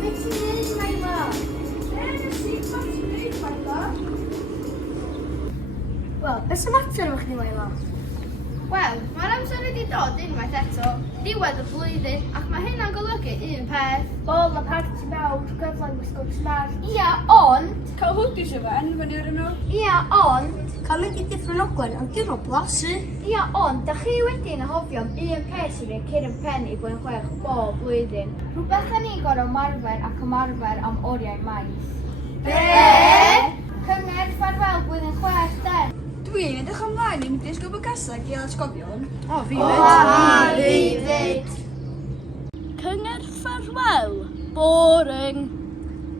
beth ti'n neud Maila? Wel, beth sy'n mater efo chdi Maila? Wel, mae'r amser wedi dod unwaith eto, diwedd y flwyddyn, ac mae hynna'n golygu un peth. Bol a parti mawr, gyfla'n gwisgo smart. Ia, ond... Cael hwdys efo fyny ar nhw. Ia, ond... Cael mynd i diffryn ogwen, ond gyro blasu. Ia, ond, da chi wedi'n anghofio am un peth sy'n rhaid cyn yn pen i blwyddyn chwech bob blwyddyn. Rhywbeth da ni'n gorau ymarfer ac ymarfer am oriau maith. Be? Cyngerdd ffarwel blwyddyn chwech, de? Dwi'n edrych ymlaen i mynd i ysgol Bygasa i atgofion. O, fi fyd. Cyngerdd ffarwel, boring.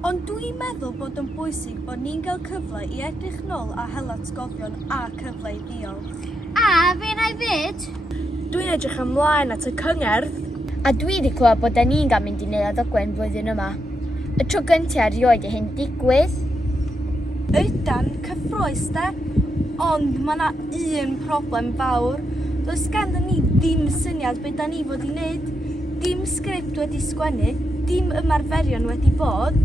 Ond dwi'n meddwl bod yn bwysig bod ni'n cael cyfle i edrych nôl a hel atgofion a cyfle i ddiolch. A, fe na i fyd. Dwi'n edrych ymlaen at y cyngerdd. A dwi wedi clywed bod ni'n gael mynd i neud adogwen flwyddyn yma. Y tro gyntaf erioed i hyn digwydd. Ydan, cyffroes de, ond mae yna un problem fawr. Does ganddyn ni ddim syniad beth da ni fod i wneud, dim sgript wedi sgwennu, dim ymarferion wedi bod.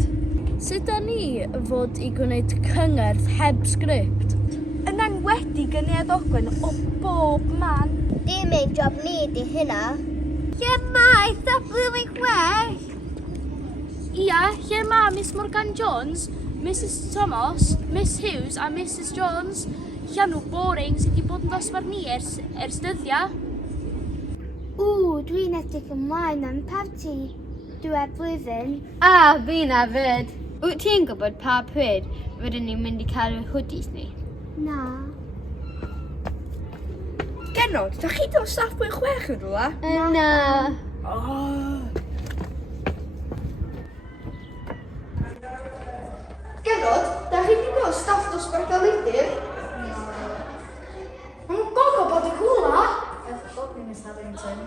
Sut da ni fod i gwneud cyngerdd heb sgript? Yn enwedig yn ei ddogfen o bob man. Dim ein job ni di hynna. Ie, maith a blwyddyn chwech. Ia, lle mae Miss Morgan Jones, Mrs Thomas, Miss Hughes a Mrs Jones. Llanw boring sydd wedi bod yn dosbarth ni ers dyddiau. Dwi'n edrych ymlaen am parti diwedd blwyddyn. A, fi na fyd. Wyt ti'n gwybod pa pryd fydden ni'n mynd i cael y hoodies ni? Na. Genod, da chi dod staff blwyddyn chwech yn rhywle? Na. Genod, da chi di dod staff dosbarth Galeidir? Yn gogo bod y hwla? Bob ni'n Miss Harrington.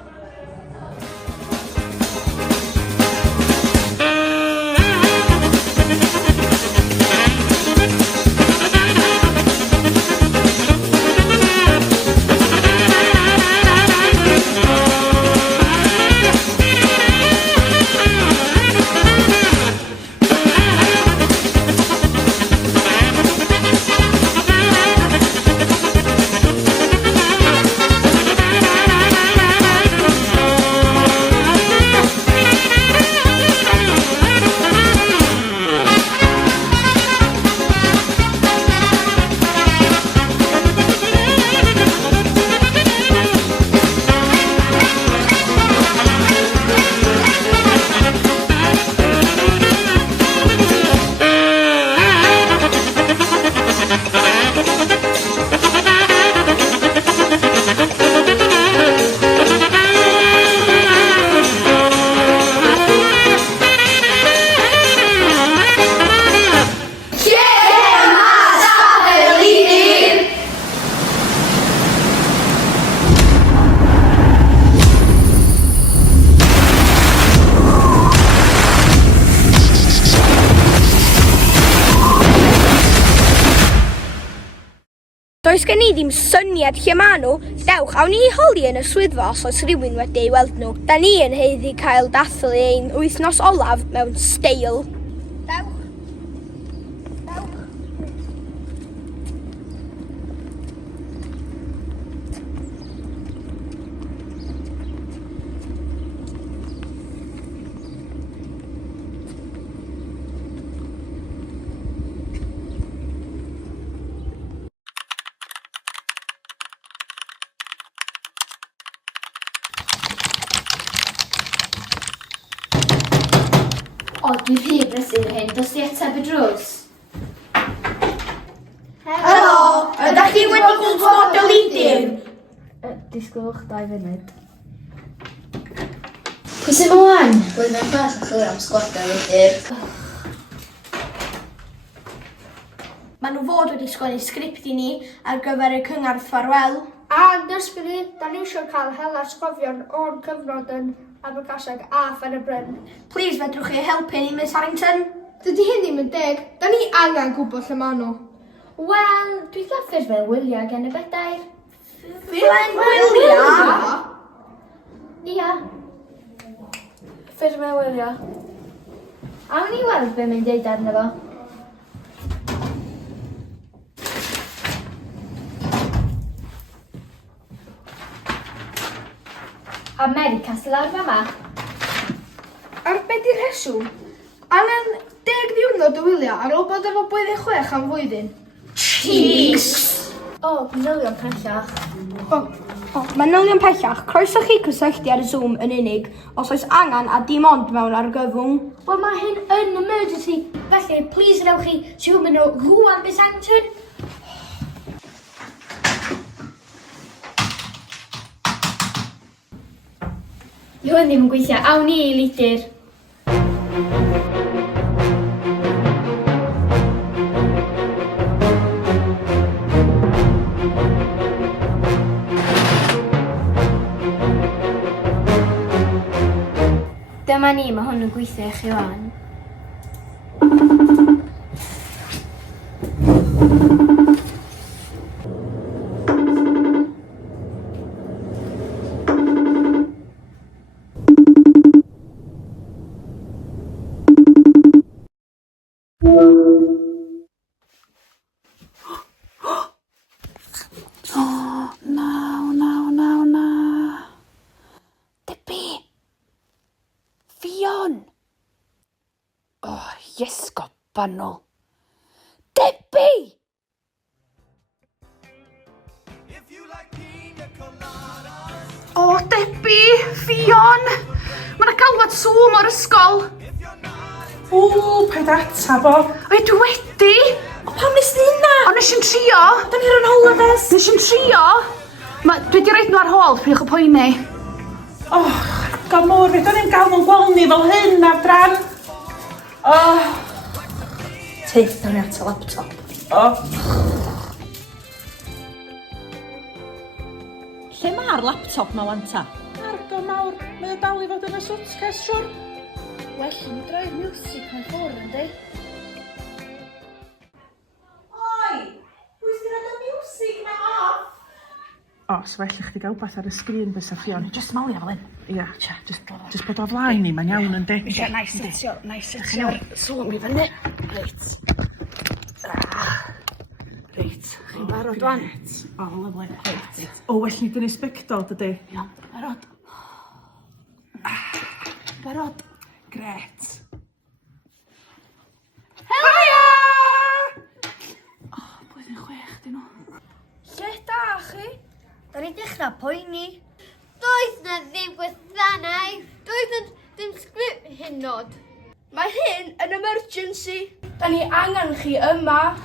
Does gen i ddim syniad lle maen nhw. Dewch, awn ni holi yn y swyddfa os oes rhywun wedi ei weld nhw. Da ni yn heiddi cael dathlu ein wythnos olaf mewn steil. O, dwi'n rhy brysur hyn. Does di ateb y drws? Helo, ydych chi wedi gweld Galeidir? Disgwylwch 2 funud. Pwy sy'n ymlaen? Blwyddyn chwech yn chwilio am sgwad Galeidir. Maen nhw fod wedi sgwennu sgript i ni ar gyfer y cyngerdd ffarwel. A dysgu, da ni eisiau cael hel atgofion o'n cyfnod yn Abergaseg a Phen-y-Bryn. Please, fedrwch chi helpu ni, Miss Harrington? Dydy hyn ddim yn deg. Da ni angen gwybod lle maen nhw. Wel, dwi'n ffyr fel wyliau gen y bedair. Ffyrdd wyliau? Ia. Ffyr mewn wyliau. Awn ni weld be mae'n deud arno fo. America sy'n lawr yma. Ar be di'r rheswm? Angen 10 ddiwrnod o wylio ar ôl bod efo blwyddyn 6 am flwyddyn. O, miliwn pellach. Manylion pellach, croeso chi cysylltu ar y Zoom yn unig os oes angen a dim ond mewn argyfwng. Wel, mae hyn yn emergency, felly please rewch chi Zoom yn o rwan bys antyn. Yw hwn ddim yn gweithio, awn ni i lidur. Dyma ni, mae hwn yn gweithio i chi wan. Iesgo banol. Debbie! O, Debbie, Fion! Mae 'na galwad Zoom o'r ysgol. Paid ata fo. O'i dwi wedi. O, pam nes di hynna? O, nes i'n trio. Da ni ar yn holidays. Nes i'n trio. Dwi di roed nhw ar hôl, pwydwch y poeni. Gamor, fydden ni'n gael nhw'n gweld ni fel hyn ar dran. Teith, da ni at y laptop. Lle mae'r laptop ma wan ta? Argo mawr, mae o dal i fod yn y suitcase, siwr. Well, yn droi music o'n ffwrdd, ynddi? Oi, pwy sy'n rhaid y music na off? So felly chdi gael wbath ar y sgrin bys ar Fion. Just malia fel hyn. Ia, just bod o flaen ni, mae'n iawn yn di. Ie, na i setio'r Zoom i fyny. Reit. Reit, chi'n barod wan? O, lyflu. Reit. O, well ni dyn ni sbectol, dydy? Iawn, barod. Barod. Gret. Blwyddyn 6 dyn nhw. Lle da chi? Da ni dechrau poeni. Doedd na ddim gwasanaeth. Doedd na ddim sgript hynod. Mae hyn yn emergency. Da ni angen chi yma.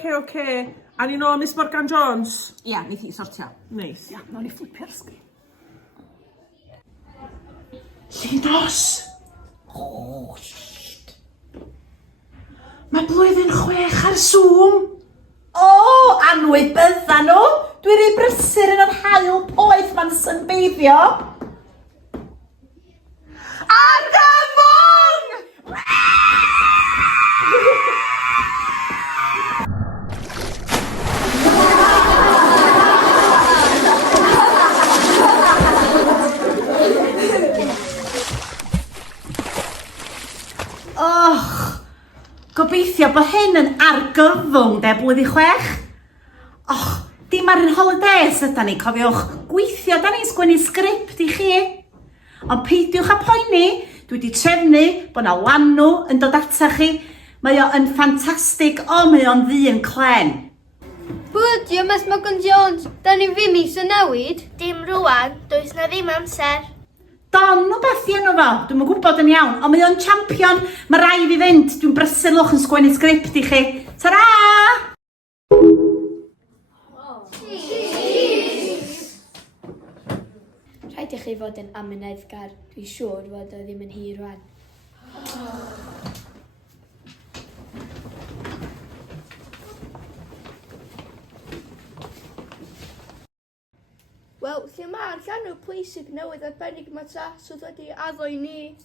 Oce. A ni nôl Miss Morgan Jones? Ia, neith i sortio. Neis. Ia, nawn ni fflipio'r sgrin. Llinos! Mae blwyddyn 6 ar Zoom. Anwyd bydda nhw. Dwi'n rei brysur yn yr hael poeth ma'n synbeiddio. Argyfwng! Gobeithio bod hyn yn argyfwng de blwyddyn 6. Dim ar yn holidays ydyn ni, cofiwch. Gweithio, da ni'n sgwennu sgript i chi. Ond peidiwch â poeni, dwi wedi trefnu bod na lanw yn dod ata chi. Mae o yn ffantastig, mae o'n ddyn clen. Bwdio, Miss Morgan Jones, da ni ddim is y newid. Dim rwan, does na ddim amser. Don o beth i enw fo, dwi'n yn gwybod yn iawn, ond mae o'n champion, mae rai fi fynd, dwi'n brysur lwch yn sgwennu sgript i chi. Ta-ra! Rhaid i chi fod yn amyneddgar. Dwi'n siŵr fod o ddim yn hir rwan. Wel, lle mae'r llanw pwysig newydd arbennig yma ta, sydd wedi addo i ni?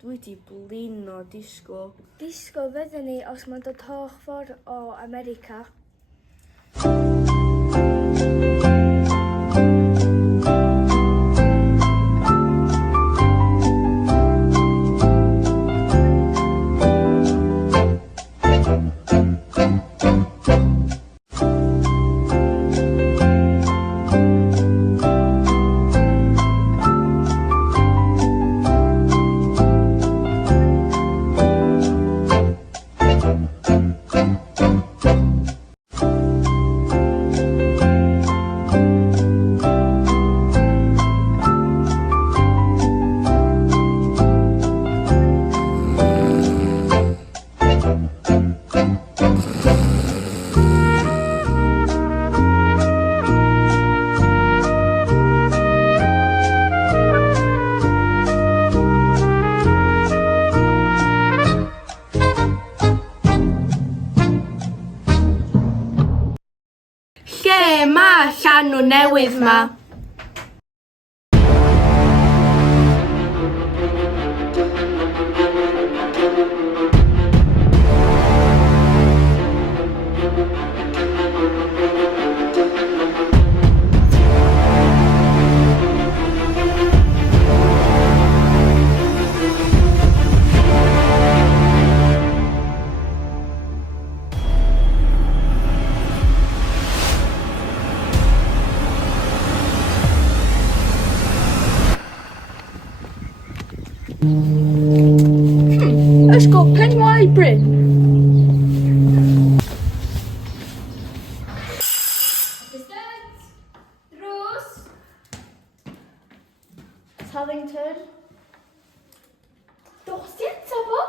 Dwi wedi blino disgo. Disgo fydden ni os mae'n dod holl ffordd o America. newydd 'ma. Ysgol Penwai Bryn. Drws. Toddington. Dos di eto bo?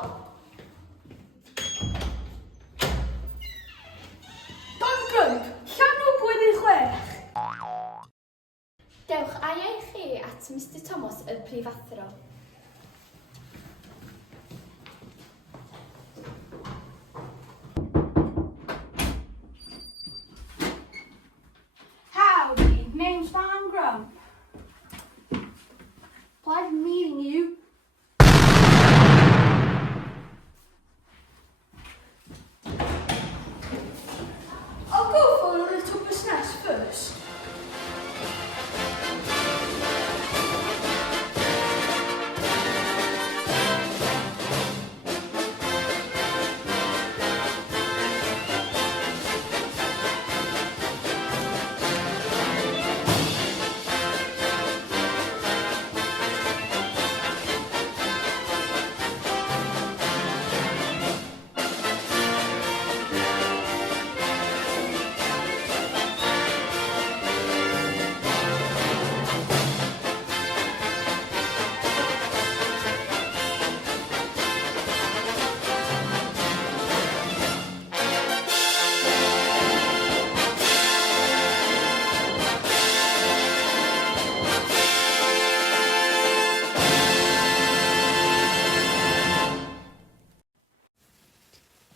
Duncan, llanw blwyddyn 6. Dewch ai ei chi at Mr Thomas y prifathro. Howdy, name's Van Grump. Pleasure meeting you. I'll go for a little business first.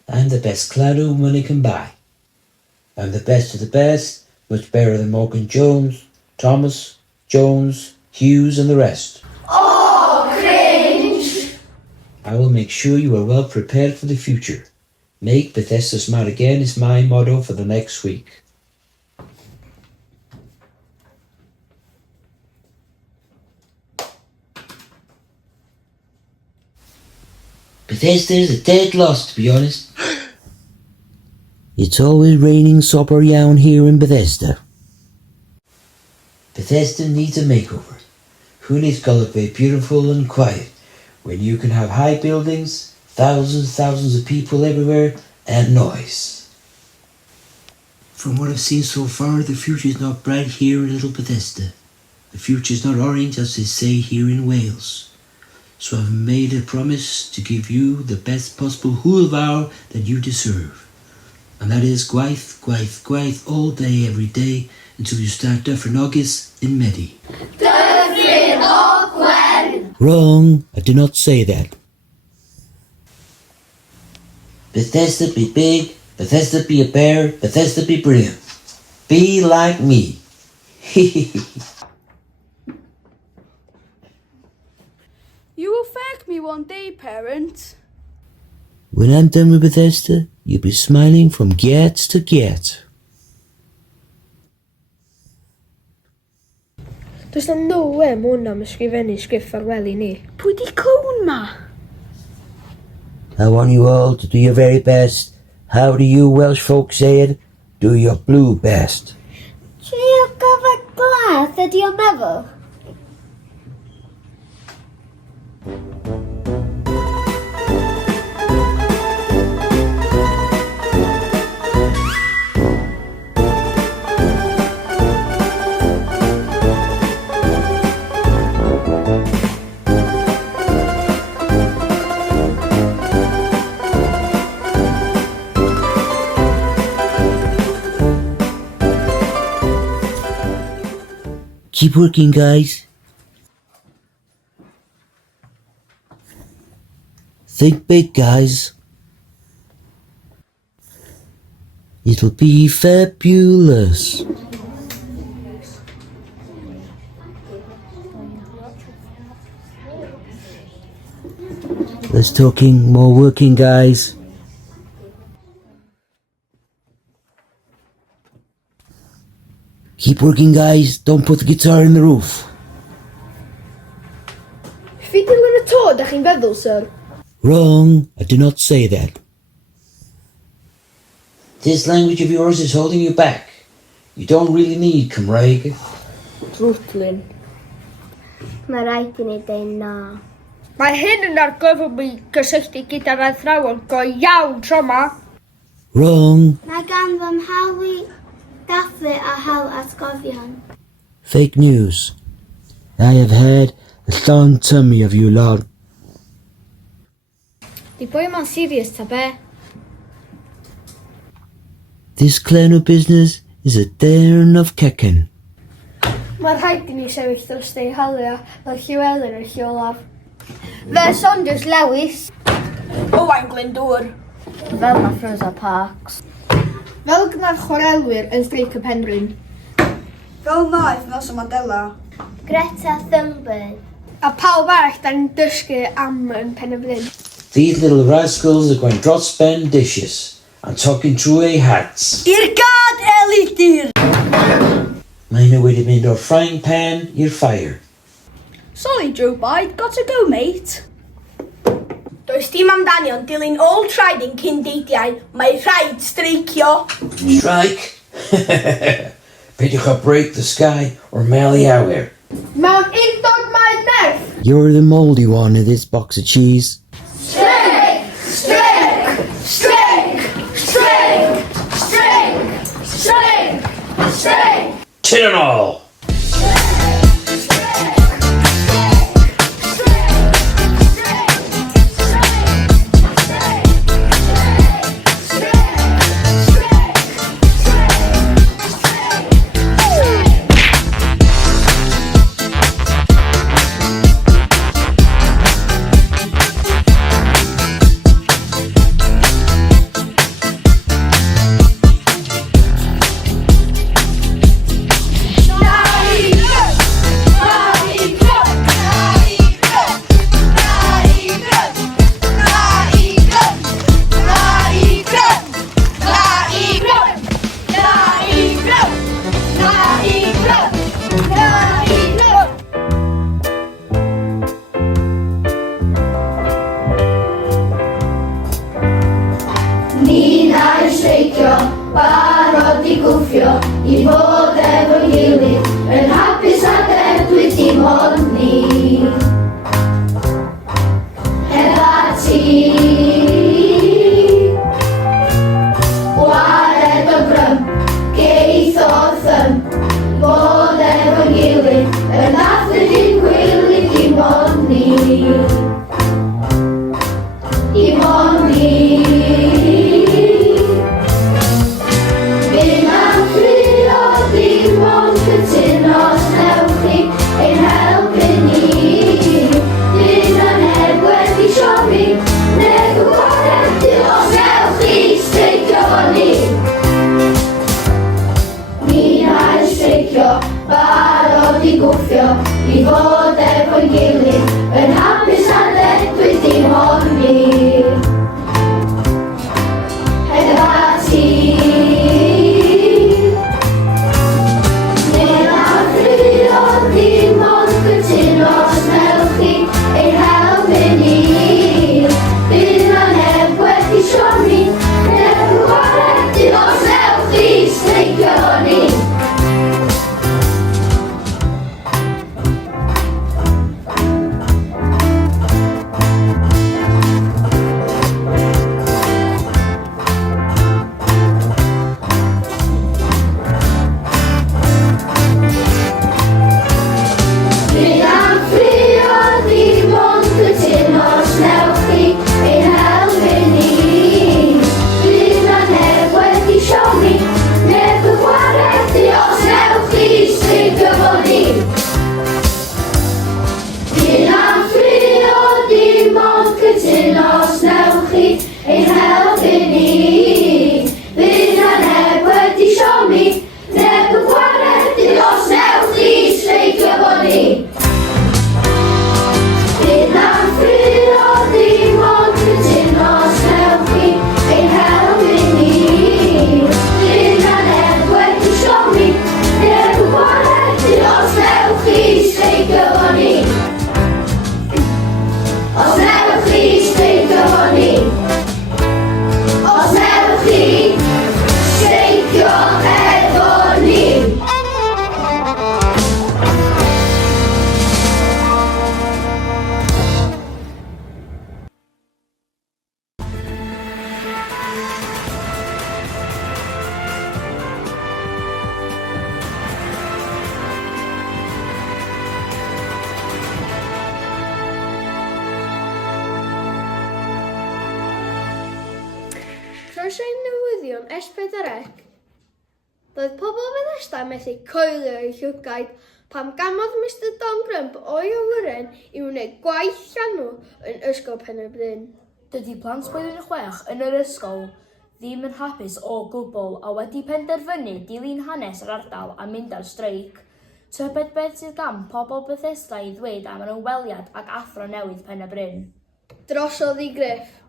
I'm the best Claddagh money can buy. I'm the best of the best, much better than Morgan Jones, Thomas, Jones, Hughes and the rest. Oh, cringe! I will make sure you are well prepared for the future. Make Bethesda smart again is my motto for the next week. Bethesda is a dead loss, to be honest. It's always raining supper down here in Bethesda. Bethesda needs a makeover. Who needs Galloway beautiful and quiet when you can have high buildings, thousands of people everywhere, and noise? From what I've seen so far, the future is not bright here in Little Bethesda. The future is not orange, as they say here in Wales. So I've made a promise to give you the best possible Hwyl that you deserve. And that is gwaith, gwaith, gwaith all day, every day, until you start Dyffryn in Medi. Dyffryn Ogwen! Wrong, I do not say that. Bethesda be big, Bethesda be a bear, Bethesda be brilliant. Be like me. You will thank me one day, parent. When I'm done with Bethesda, you'll be smiling from get to get. Does na no way ma hwnna'n ysgrifennu sgriff farweli ni. Pwy di clown ma? I want you all to do your very best. How do you Welsh folk say it? Do your blue best. Trio gyfer glas ydi o'n meddwl? Keep working, guys. Think big, guys. It'll be fabulous. Less talking, more working, guys. Keep working, guys. Don't put the guitar in the roof. Fiddle yn y to, da chi'n feddwl, sir? Wrong. I do not say that. This language of yours is holding you back. You don't really need Cymraeg. Drwtlin. Mae rhaid i ni dweud na. Mae hyn yn argyfwng mi gysylltu gyda'r athrawon go iawn tro ma. Wrong. Mae gan fy mhawi dathlu a hawl atgofion. Fake news. I have had a long tummy of you lot. Di boi ma'n serious ta be? This clan of business is a dairn of keckin. Mae rhaid i ni sefyll dros deuhalia fel Llywelyn y Llyolaf. Fe Saunders Lewis. Owain Glyndŵr. Fel mae Rosa Parks. Fel gyda'r chwarelwyr yn streic y Penrhyn. Fel naeth Nelson Mandela. Greta Thunberg. A pawb arall da ni'n dysgu am yn Pen y Bryn. These little rascals are going dros ben dishes and talking through a hats. I'r gad elidir! Mae nhw wedi mynd o'r frying pan i'r fire. Sorry, Joe Bide, got to go, mate. Does dim amdani ond dilyn Old Triding cyn deidiau, mae rhaid streicio. Strike? Peidiwch a break the sky or Mally Awyr. Mewn undod mae'n nerf. You're the mouldy one of this box of cheese. Streik! Streik! Streik! Streik! Streik! Streik! Streik! Tin and all! Dros ein newyddion S4C, doedd pobl Bethesda methu coelio eu llwgaid pam gamodd Mr Don Grump o'i awyren i wneud gwaith llanw yn ysgol Pen-y-Bryn. Dydy plant blwyddyn 6 yn yr ysgol ddim yn hapus o gwbl a wedi penderfynu dilyn hanes yr ardal a mynd ar streic. Tybed beth sydd gan pobl Bethesda i ddweud am yr ymweliad ac athro newydd Pen-y-Bryn? Drosodd i Griff.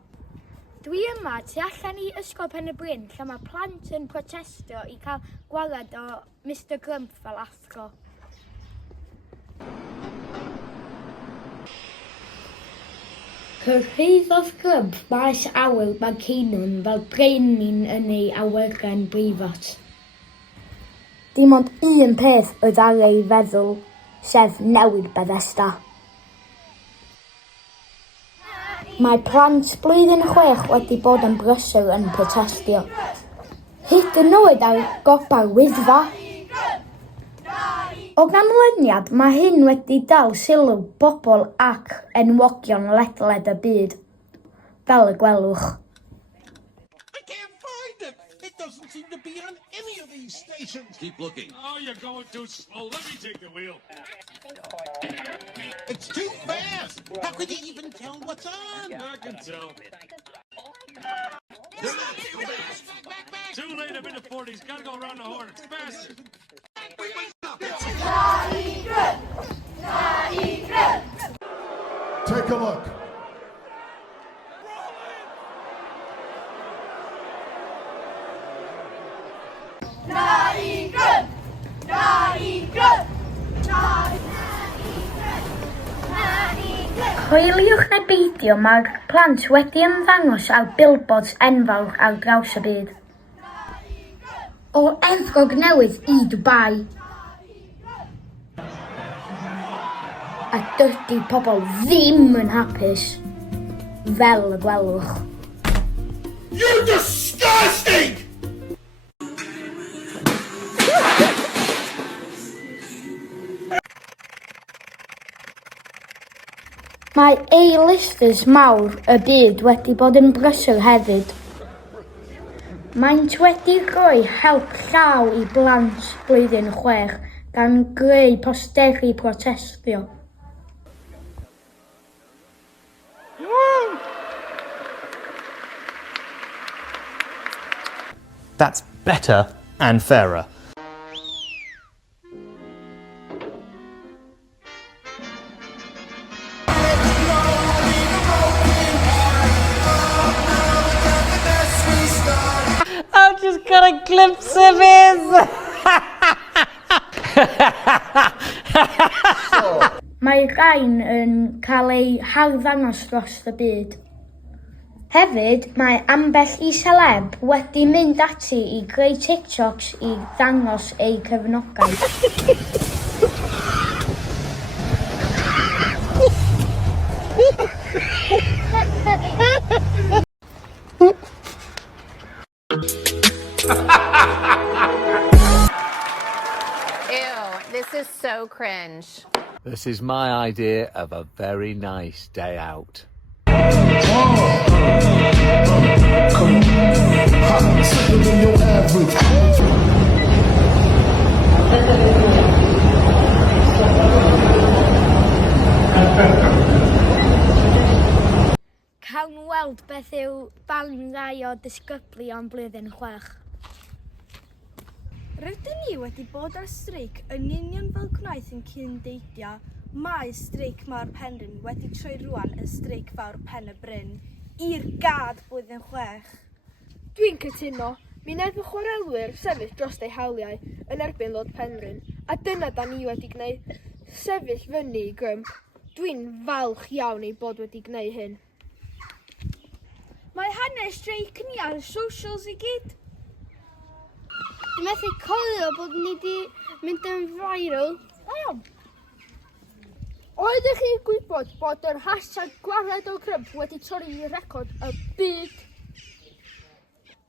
Dwi yma tu allan i ysgol Pen-y-Bryn lle mae plant yn protestio i cael gwaled o Mr Grump fel athro. Cyrhaeddodd Grump maes awyr Manceinion fel brenin yn ei awyren brifat. Dim ond un peth oedd ar ei feddwl, sef newid Bethesda. Mae plant blwyddyn 6 wedi bod yn brysur yn protestio. Hyd yn oed ar gopa'r Wyddfa. O ganlyniad, mae hyn wedi dal sylw bobl ac enwogion ledled y byd, fel y gwelwch. I can't find it. It doesn't seem to be on any of these stations. Keep looking. Oh, you're going too slow. Let me take the wheel. It's too fast. How could you even tell what's on? I can tell. Too late. I'm in the 40s. Gotta go around the horn. It's faster. Take a look. Hwyliwch neu beidio, mae'r plant wedi ymddangos ar billboards enfawr ar draws y byd. O Efrog Newydd i Dubai. A dydy pobl ddim yn hapus, fel y gwelwch. You're disgusting! Mae A-listers mawr y byd wedi bod yn brysur hefyd. Maent wedi rhoi help llaw i blant blwyddyn 6 gan greu posteri protestio. That's better and fairer. I've just got a glimpse of his. Mae rhain yn cael ei harddangos dros y byd. Hefyd, mae ambell i celeb wedi mynd ati i greu TikToks i ddangos eu cefnogaeth. Ew, this is so cringe. This is my idea of a very nice day out. Cawn weld beth yw baliau o disgyblion blwyddyn 6. Rydyn ni wedi bod ar streic yn union fel gwnaeth yn cyn-deidio. Mae streic mawr Penrhyn wedi troi rwan yn streic fawr Pen-y-Bryn i'r gad blwyddyn 6. Dwi'n cytuno. Mi wnaeth y chwarelwyr sefyll dros eu hawliau yn erbyn Lord Penrhyn, a dyna da ni wedi gwneud, sefyll fyny i Grump. Dwi'n falch iawn ei bod wedi gwneud hyn. Mae hanes streic ni ar y socials i gyd. Dwi'n methu coelio bod ni wedi mynd yn viral. Oeddech chi'n gwybod bod yr hashtag gwared o Grump wedi torri i record y byd?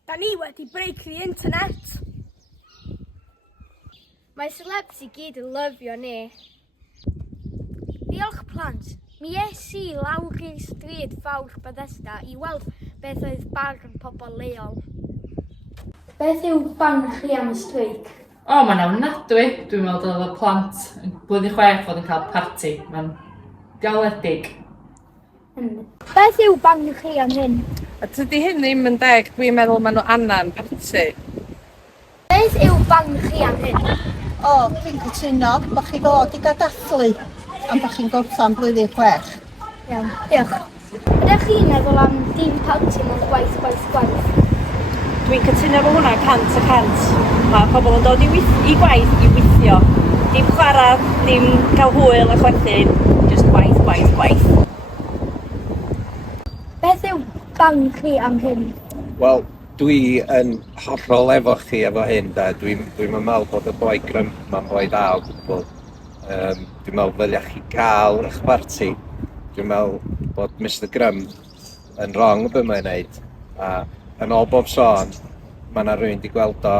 Da ni wedi break the internet. Mae celebs i gyd yn lyfio ni. Diolch plant, mi es i lawr i'r stryd fawr Bethesda i weld beth oedd barn pobl leol. Beth yw barn chi am y streic? O, mae'n ofnadwy. Dwi'n meddwl dylai y plant yn blwyddyn 6 fod yn cael parti. Mae'n galedig. Beth yw barn chi am hyn? A tydi hyn ddim yn deg, dwi'n meddwl maen nhw anna'n parti. Beth yw barn chi am hyn? O, dwi'n cytuno bod chi fod i gaddathlu am bod chi'n gorffan blwyddyn 6. Iawn, diolch. Ydych chi'n meddwl am dim parti mewn gwaith? Dwi'n cytuno efo hwnna 100%. Mae pobl yn dod i gwaith i weithio. Dim chwarae, dim cael hwyl a chwerthin, just gwaith. Beth yw barn chi am hyn? Wel, dwi yn hollol efo chi efo hyn, da. Dwi'n meddwl bod y boi grymp ma'n boi dda o gwbl. Dwi'n meddwl ddyliach chi gael eich parti. Dwi'n meddwl bod Mr Grump yn wrong y be mae'n neud. A yn ôl bob sôn, mae yna rhywun wedi gweld o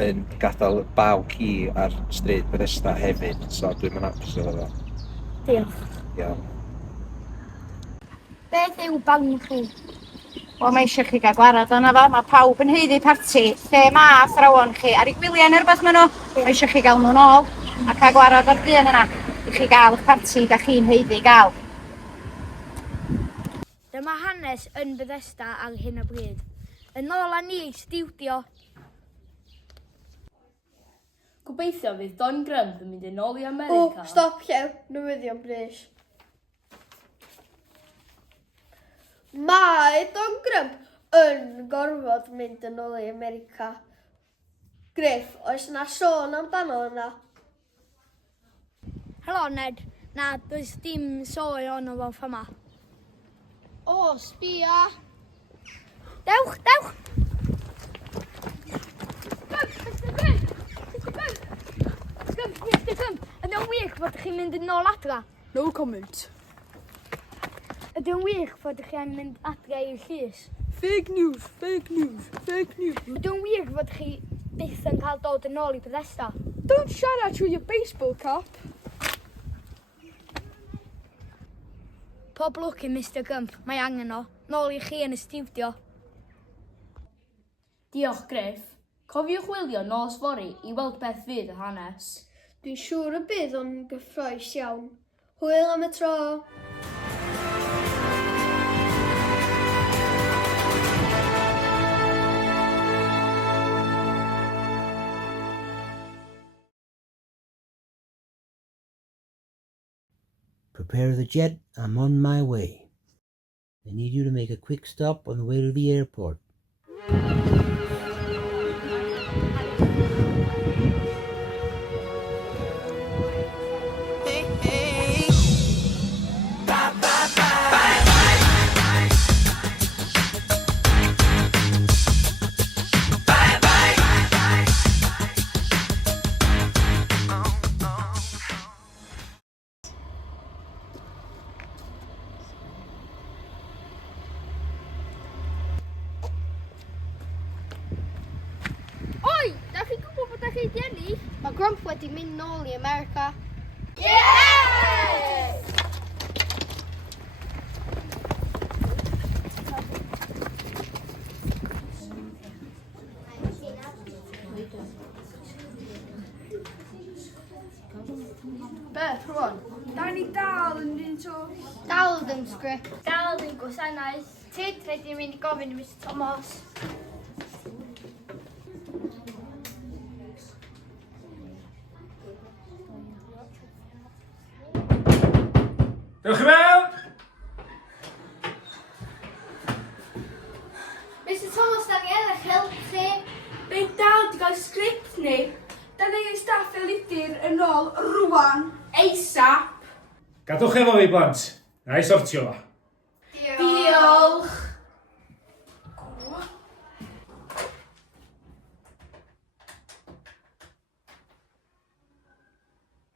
yn gadael baw ci ar stryd Bethesda hefyd, so dwi'n mynd apus efo fo. Diolch. Iawn. Beth yw barn chi? Wel, mae eisiau chi gael gwarad o'na fo. Mae pawb yn heiddi parti. Lle ma athrawon chi ar ei gwyliau neu rhywbeth maen nhw. Mae eisiau chi gael nhw nôl a cael gwarad o'r dyn yna. I chi gael eich parti da chi'n heiddi gael. Dyma hanes yn Bethesda ar hyn o bryd. Yn ôl â ni stiwdio. Gobeithio fydd Don Grump yn mynd yn ôl i America. Stop llew, newyddion brys. Mae Don Grump yn gorfod mynd yn ôl i America. Griff, oes yna sôn amdano yna? Helo Ned, na does dim sôn o'n o'n ffama. O, sbia! Dewch! Mr Grump, ydy'n wych fod chi'n mynd yn ôl adra? No comment. Ydy'n wych fod chi'n mynd adra i'r llys? Fake news. Ydy'n wych fod chi byth yn cael dod yn ôl i Bethesda? Don't shout at you, your baseball cap. Pob lwc i Mr Grump, mae angen o. Nôl i chi yn y stiwdio. Diolch, Griff. Cofiwch wylio nos fori i weld beth fydd y hanes. Dwi'n siŵr y bydd o'n gyffroes iawn. Hwyl am y tro. Prepare the jet, I'm on my way. I need you to make a quick stop on the way to the airport. Oi, da chi'n gwybod bod da chi di ennill? Mae Grump wedi mynd nôl i America. Beth, rwan? Da ni dal yn un to. Dal yn sgript. Dal yn gwasanaeth. Tid, rhaid i'n mynd i gofyn i Mr Thomas. Dewch i mewn! Mr Thomas, da ni yn eich help chi. Fe'n dal di gael sgript ni. Da ni ei staff elidir yn ôl rwan. ASAP. Gadwch efo fi, blant. Na i sortio fo. Diolch.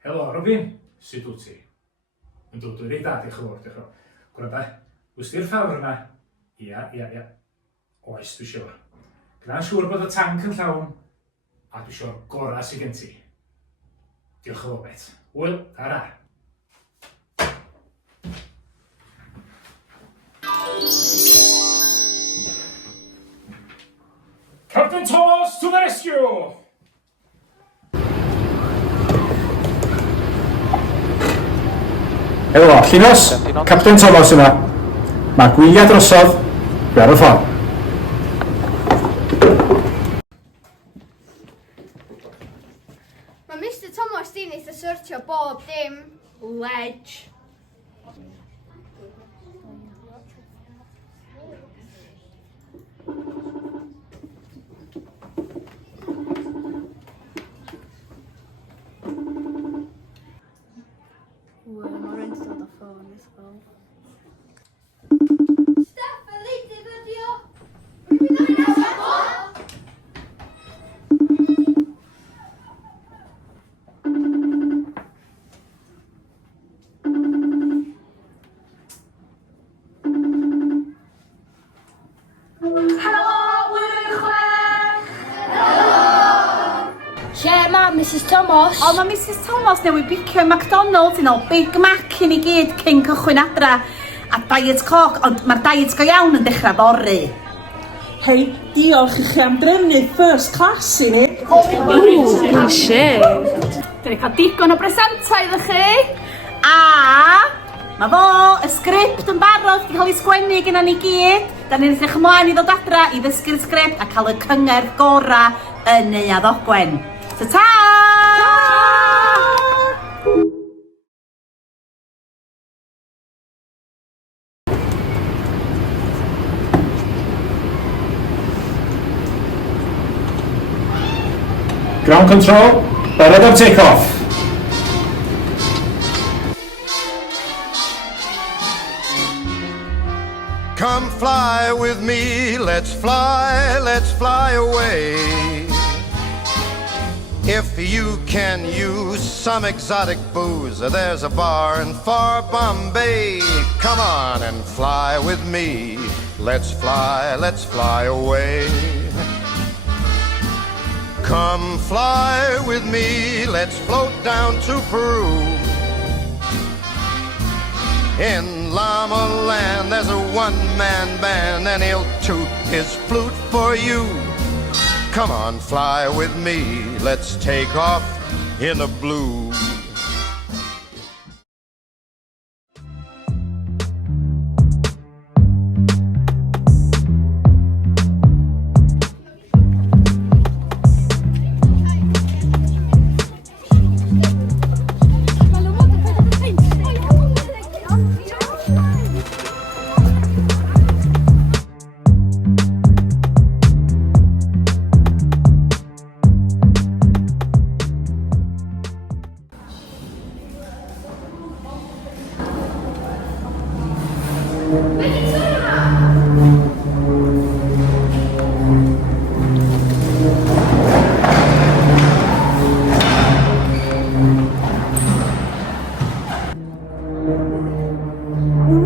Helo, Robin. Sut wyt ti? Yn dod o'r ei dad i'ch lwr, diolch. Gwranda, wys ti'r ffawr yna? Ia. Oes, dwi isio. Gwna'n siŵr bod y tanc yn llawn, a dwi isio'r gorau sydd gen ti. Diolch o bet. Wyl, ara. Captain Thomas to the rescue! Helo, Llunos, Captain Thomas yma. Mae gwyliau drosodd, dwi ar y ffordd. Mae Mr Thomas di wneud y searchio bob dim. Ledge. Mae rhaid dod o ffôn i sgol. Staff, y leid i fyddio! Lle mae Mrs Thomas? O, mae Mrs Thomas newydd bicio McDonald's yn ôl Big Mac i ni gyd cyn cychwyn adra. A diet coc, ond mae'r diet go iawn yn dechrau fory. Hei, diolch i chi am drefnu first class i ni. Dyn ni cael digon o bresentau iddo chi. A mae fo, y sgript yn barod, wedi cael ei sgwennu gyda ni gyd. Da ni'n edrych ymlaen i ddod adra i ddysgu'r sgript a cael y cyngerdd gora yn ei addogwen. Ta-ta! Ground control, barod am take-off. Come fly with me, let's fly away. If you can use some exotic booze, there's a bar in far Bombay. Come on and fly with me, let's fly away. Come fly with me, let's float down to Peru. In Llama Land there's a one-man band and he'll toot his flute for you. Come on, fly with me, let's take off in the blue.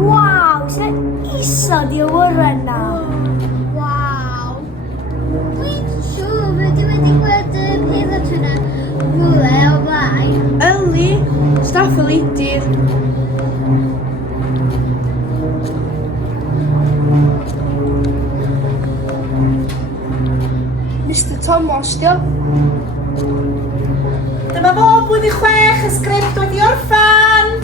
Wow, sy'n isod i awyren na. Waw! Dwi'n siŵr fod i wedi gweld y peilot yna rhywle o blaen. Eli, staff y leidir. Mr Thomas, dio? Dyma fo, blwyddyn 6, y sgript wedi orffan.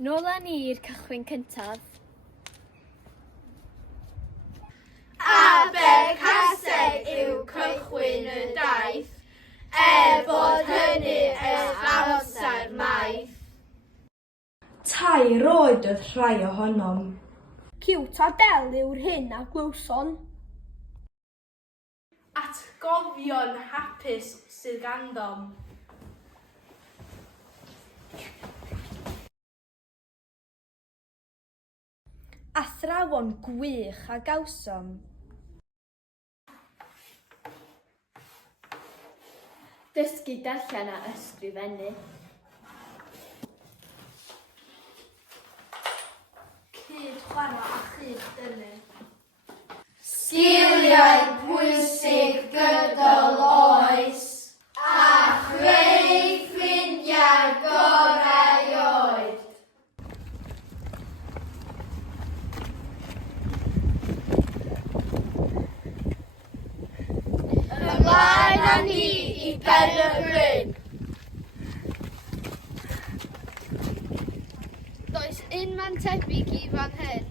Nôl â ni i'r cychwyn cyntaf. Abeg haseg yw cychwyn y daith, bod hynny ers amser maith. Tair oed oedd rhai ohonom. Ciwt a del yw'r hyn a glwson. Atgofion hapus sydd gandom. Athrawon gwych a gawsom. Dysgu darllen a ysgrifennu. Cyd chwarae a chyd dynnu. Sgiliau pwysig gydol oes, a chreu ffrindiau gorau oed. Ymlaen â ni i Pen-y-Bryn. Does un man tebyg i fan hyn.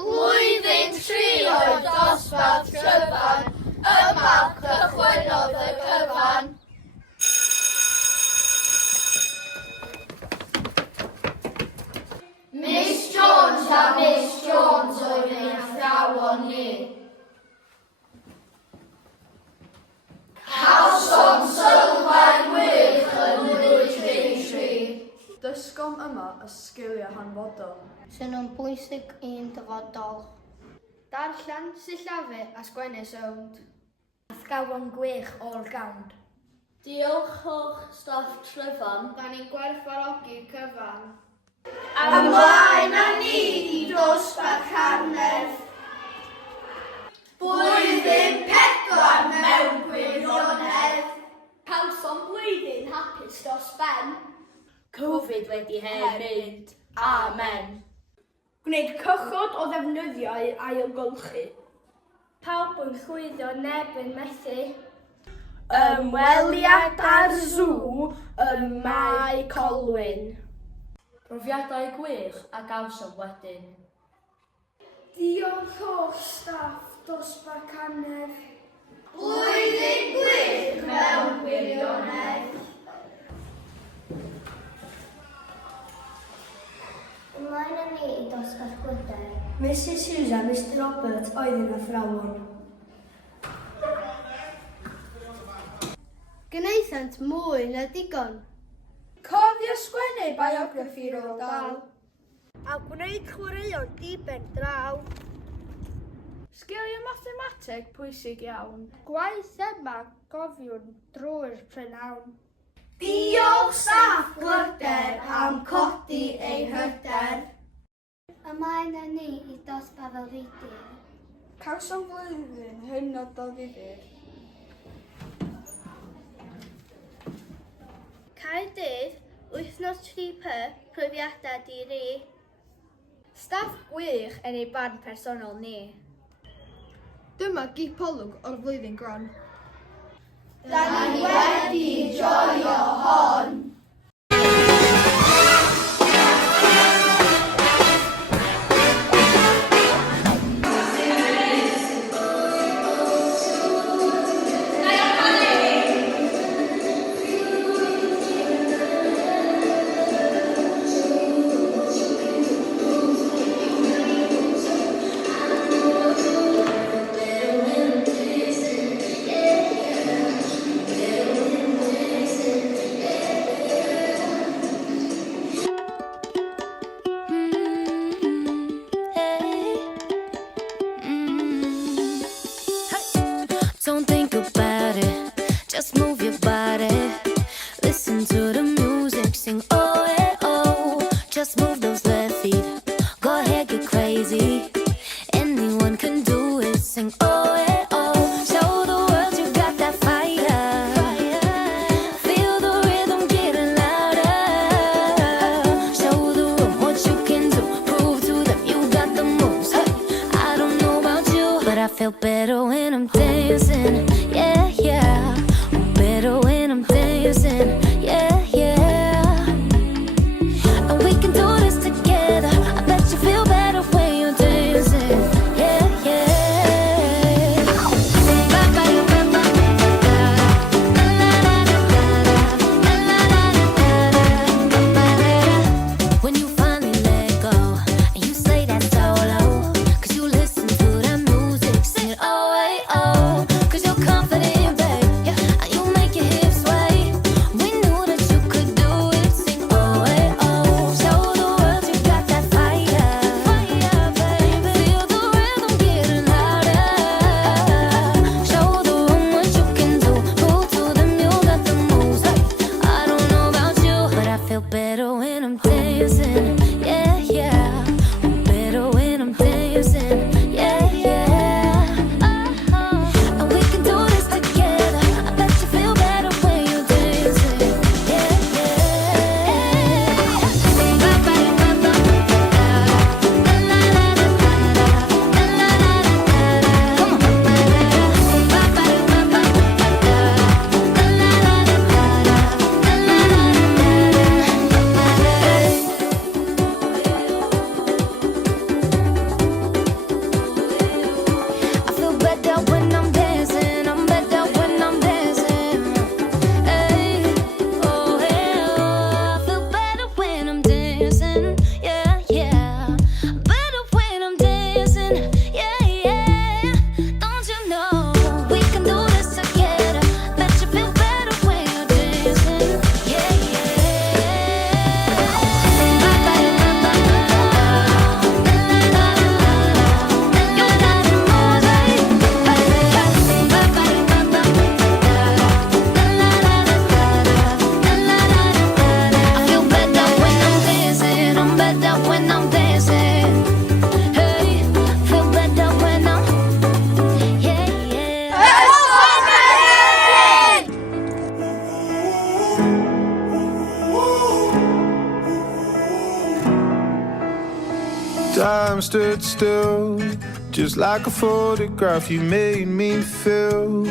Blwyddyn 3 oedd dosbarth Tryfan, yma cychwynodd y cyfan. Miss Jones a Miss Jones oedd ein athrawon ni. Cawsom sylfaen wych yn blwyddyn 3. Dysgom yma y sgiliau hanfodol. Sy'n nhw'n bwysig i'n dyfodol. Darllen, sillafu a sgwennu sownd. Athrawon gwych o'r gawnd. Diolchwch staff Tryfan. Da ni'n gwerthfawrogi cyfan. Ymlaen â ni i dosbarth Harnedd. Blwyddyn 4 mewn gwirionedd. Cawsom blwyddyn hapus dros ben. Covid wedi hefyd. Amen. Gwneud cychod o ddefnyddiau ailgylchu. Pawb yn llwyddo neb yn methu. Ymweliad ar sw ym Mae Colwyn. Profiadau gwych a gawsom wedyn. Diolch o'r staff dosbarth Harnedd. Blwyddyn gwych mewn gwirionedd. Ymlaen â ni i dosbarth Gwyder. Mrs Hughes a Mr Robert oedd yn athrawon. Gwnaethant mwy na digon. Cofio sgwennu biography Roald Dahl. A gwneud chwaraeon diben draw. Sgiliau mathemateg pwysig iawn. Gwaith yma gofiwn drwy'r prynawn. Diolch staff Glyder am codi ei hyder. Ymlaen â ni i dosbarth o Ddidir. Cawsom flwyddyn hynod o ddifyr. Caerdydd, wythnos 3P, profiadau di-ri. Staff gwych yn ei barn personol ni. Dyma gipolwg o'r flwyddyn gron. Da ni wedi joio hon. stood still, just like a photograph. You made me feel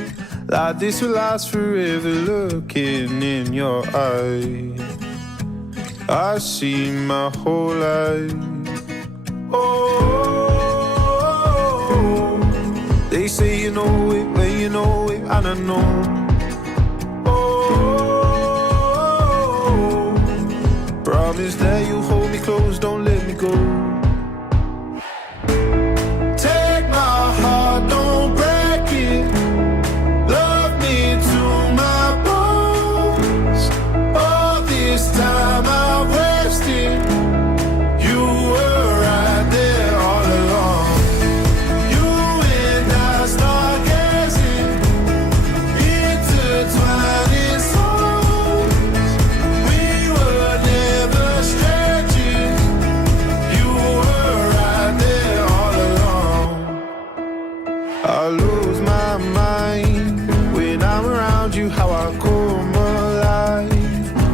like this will last forever. Looking in your eyes, I see my whole life. Oh, they say you know it when you know it, and I know. Oh, promise that you'll hold me close, don't let me go. Take my heart, don't break it. Love me to my bones. All this time I've wasted. You were right there all along. You and I start gazing, intertwining souls. We were never strangers. You were right there all along. I lose my mind when I'm around you, how I come alive.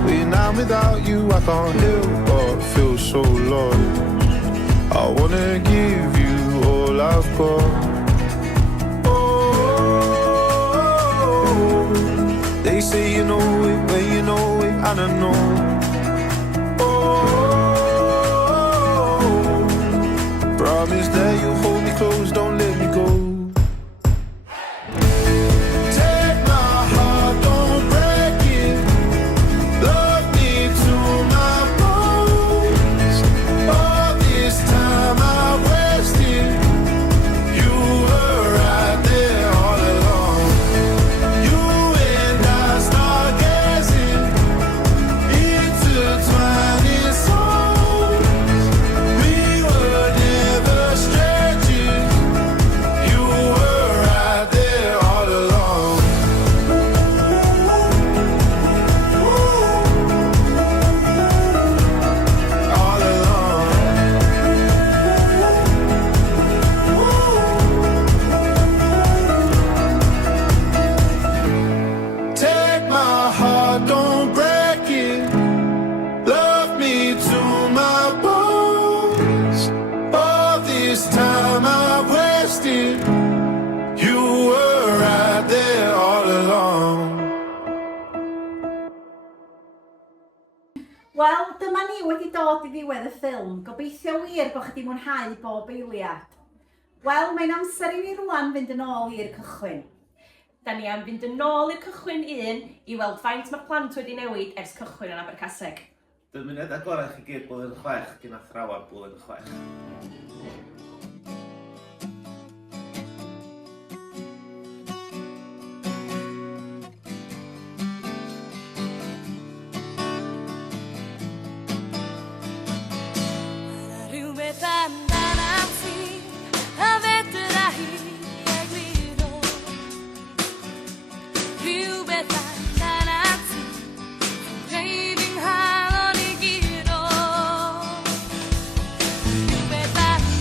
When I'm without you, I can't help but feel so lost. I wanna give you all I've got. Oh, they say you know it when you know it, and I know. Oh, promise that you'll hold me close, don't let me go. Take my heart, don't break it. Love me to my bones. All this time I wasted. You were right there all along. You and I start gazing, intertwining souls. We were never strangers. You were right there all along. All along. Take my heart, don't break it. Love me to my bones. All this time I've wasted. You were right there all along. Wel, dyma ni wedi dod i ddiwedd y ffilm. Gobeithio wir bod chi wedi mwynhau bob eiliad. Wel, mae'n amser i ni rwan fynd yn ôl i'r cychwyn. Da ni am fynd yn ôl i'r cychwyn 1 i weld faint mae'r plant wedi newid ers cychwyn yn Abercaseg. Dymuniad agorach i gyd blwyddyn 6 gyda thrawar blwyddyn 6. Rhywbeth amdanam ti, a fedra hi egluro. Rhywbeth amdanam ti, craving halon I gyd o. Rhywbeth amdanam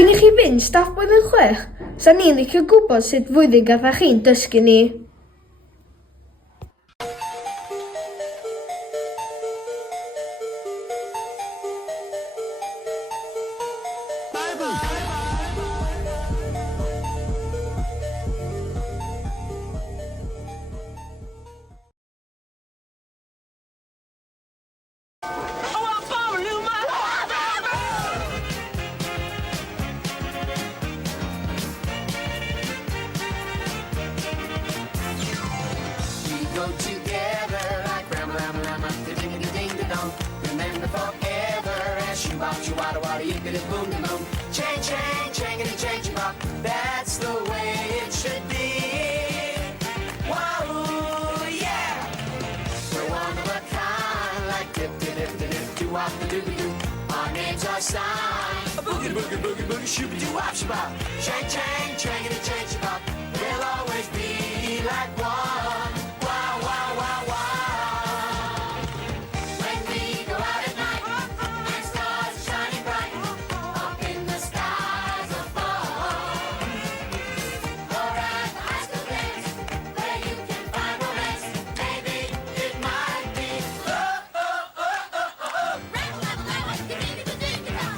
Cyn i chi fynd staff blwyddyn 6, sa'n ni'n licio gwybod sut flwyddyn gathach chi'n dysgu ni. We go together like ram ram ram ding ding ding dong. Remember forever as she walks you wada wada yippity boom boom. Chang chang changity chang chang. That's the way it should be. Wow, yeah. We're one of a kind, like dip dip dip dip dip doo wop the doo doo. Our names are signed. A boogie boogie boogie boogie shooby doo wop shabop. Chang chang changity chang chang. We'll always be like one. Wow, wow, wow, wow. When we go out at night and stars are shining bright up in the skies above, or at the high school dance where you can find romance, maybe it might be love.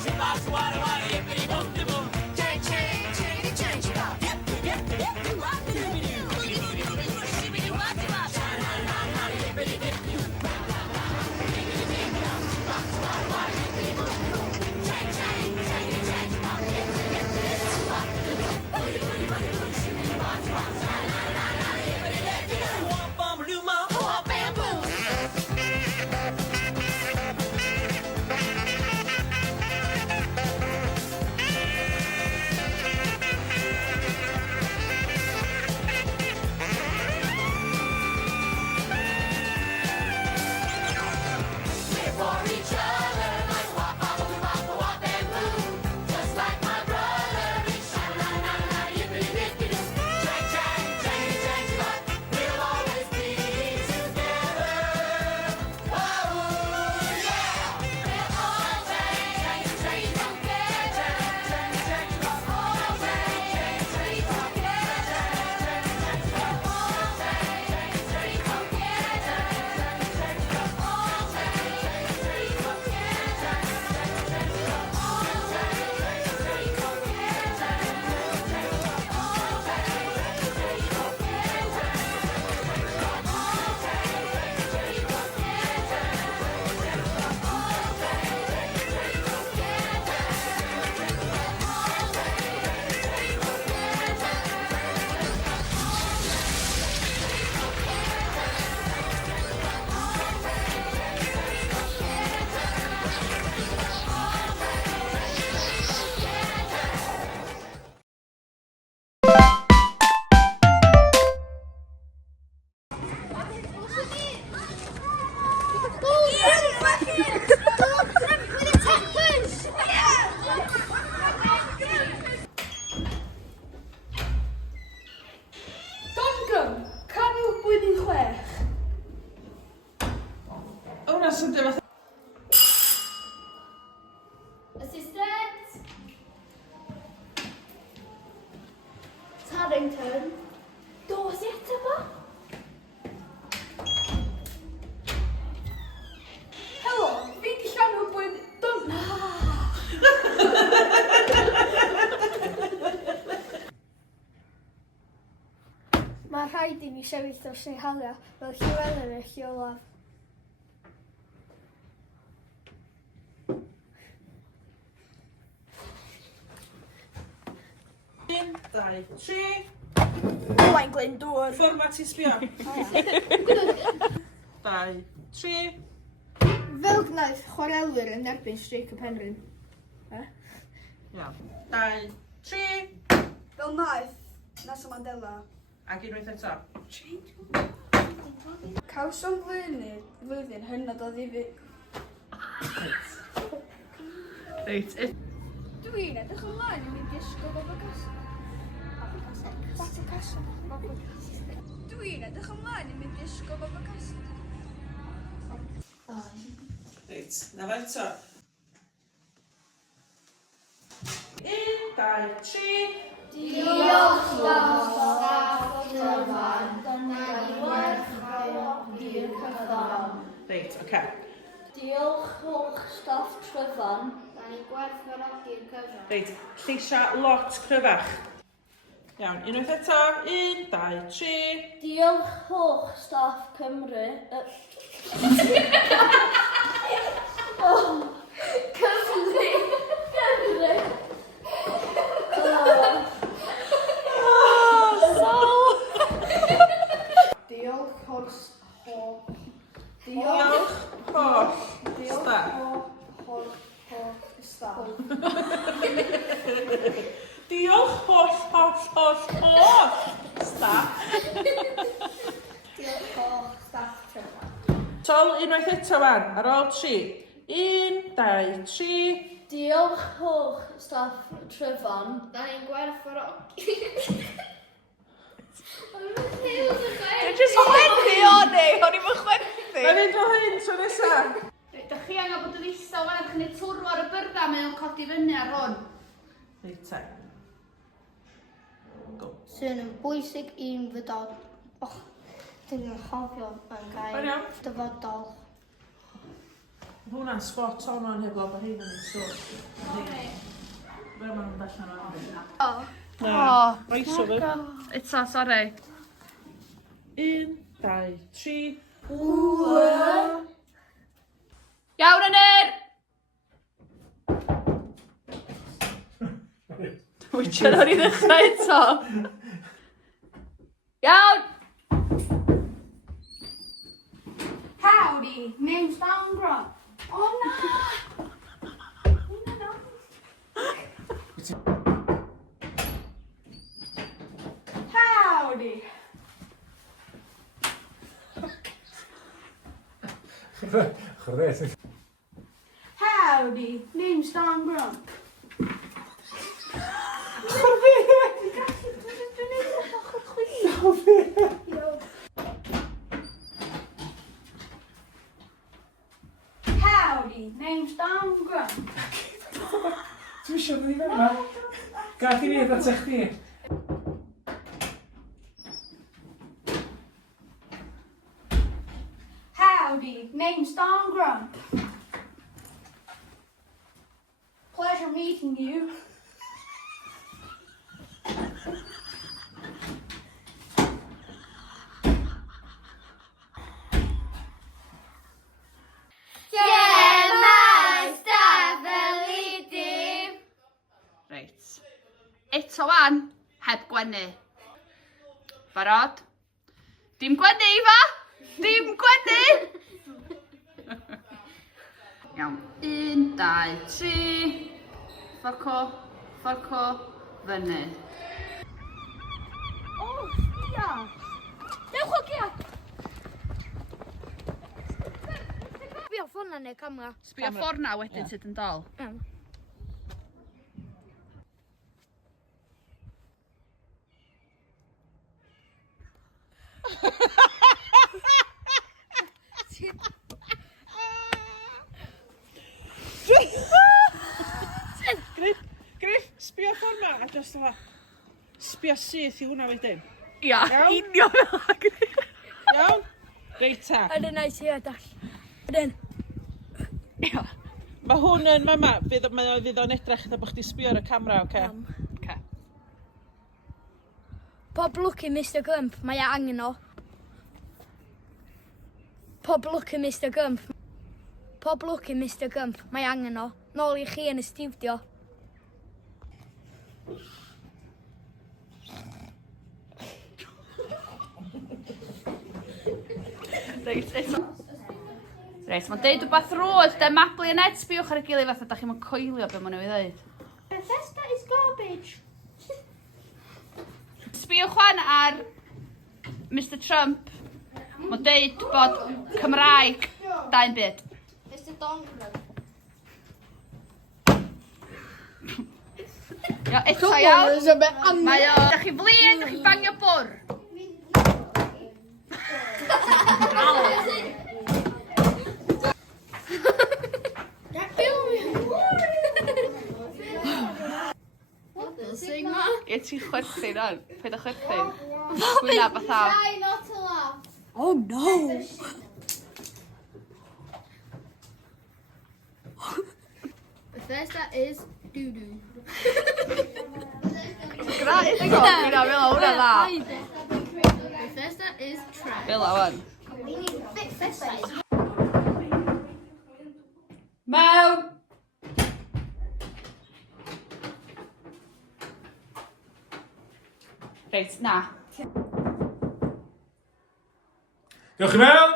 Shabbat, wada, wada, yippity, boom, de boom. Chang, chang, changity, chang, shabbat. Yep, yep, yep, doo, wop, de doo, doo. Boogie, boogie, boogie, boogie, shibbity, wop, de wop. Sha-na-na-na, yippity, dip, doo. Yippity, dip, doo. Shabbat, wada, wada, yippity, boom, de boom. Chang, chang, changity, chang, shabbat. Yep, yep, yep, doo, wop, de doo. Boogie, boogie, boogie, boogie, shibbity, wop, de wop. Sha-na-na-na, yippity, dip, doo. Wop, bum, doo, ma, wop, bam, boom. We're for each other, like wop, wop, wop, wop, and boom. Just like my brother, big sha-na-na-na, yippity-dippity-doo. Chang, chang, changity, chang, shabbat. We'll always be together. Oh, yeah. We'll always change, change, change, change, change, change, shabbat. Always change, change, change, Dongan, canw blwyddyn 6. O, na sy'n dweud Assistant! Tarrington, dos i eto fo? Helo, fi di llanw blwyddyn... Mae rhaid i mi sefyll dros ei halia fel Llywelyn y Llyolaf. 1, 2, 3. Owain Glyndŵr. Ffwrdd ma ti sbio. 2, 3. Fel gwnaeth chwarelwyr yn erbyn streic y Penrhyn. Iawn. 2, 3. Fel wnaeth Nelson Mandela. Ac unwaith eto. Cawsom flwyddyn hynod o ddifur. Reit. Dwi'n edrych ymlaen i mynd i ysgol o Bagas. Dwi'n edrych ymlaen i mynd i ysgol o Bagas. Reit, na fe eto. 1, 2, 3. Diolch staff Tryfan, dyna ni gwerthfawrogi'r cyfan. Reit, oce. Diolchwch staff Tryfan, dyna ni gwerthfawrogi'r cyfan. Reit, lleisia lot cryfach. Iawn, unwaith eto. 1, 2, 3. Diolchwch staff Cymru. Cymru. Diolch holl staff. Diolch holl staff. Diolch holl staff. Diolch holl staff Tryfan. Tol unwaith eto wan, ar ôl 3. 1, 2, 3. Diolch holl staff Tryfan. Da ni'n gwerthfawrogi. Dwi'n just chwennu o'n ei, o'n i'n chwennu. Mae'n mynd o hyn tro nesa. Dych chi angen bod yn eistedd fan, chi'n neud twrw ar y byrda, mae o'n codi fyny ar hwn. Reit te. Sy'n yn bwysig i'n fydol. Och, dwi'n anghofio yn Mae'n gael iawn. dyfodol. Hwna'n spot on o'n heblaw bod hyn yn ei sôn. Fe ma'n dallan o'n hyn. O, Faisio fe. Eto, sori. 1, 2, 3. Iawn yn yr! Wytio'n o'n i ddechrau eto. Iawn! Howdy, name's Don Grunt. Oh no! Howdy. Chwrdd. Howdy, name's Don Grunt. Howdy, name's Don Grunt. Dwi eisiau bod i fe yma. Gall i fi ddod â chdi. Howdy, name's Don Grunt. Pleasure meeting you. Reit. Eto wan, heb gwenu. Barod? Dim gwenu, Ifa! Dim gwenu! Iawn. 1, 2, 3. Fforco, fyny. O, sbia! Dewch o gia! Sbia ffona neu camera. Sbio ffordd na wedyn sydd yn dol. Griff, sbio ffordd ma a just o sbio syth i hwnna wedyn. Ia, unio fel agri. Iawn? Reit ta. Ydyn neis i edrych. Ydyn. Ia. Mae hwn yn mama, fydd o'n edrych eitha bod chdi sbio ar y camera, oce? Oce. Pob lwc i Mr Gump, mae e angen o. Pob lwc i Mr Gump. Pob lwc i Mr Gump, mae e angen o. Nôl i chi yn y stiwdio. Reit, eto. Reit, mae'n deud rhywbeth rwyd, de Mabli a Ned sbiwch ar y gilydd fatha, da chi'n coelio be maen nhw i ddweud. Bethesda is garbage. Sbiwch wan ar Mr Trump. Mae'n deud bod Cymraeg da'n byd. Mr Dongrad. Ia, eto iawn. Mae o, da chi flin, da chi bangio bwr. What Ti'n chwerthin o'n? Paid â chwerthin. Gwyna fatha. Try not to laugh. Oh no! Bethesda is doo-doo. Graid yn gofyn fel hwnna dda. Bethesda is trash. Fel awan. Bethesda is... Mewn! Reit, na. Diolch i mewn!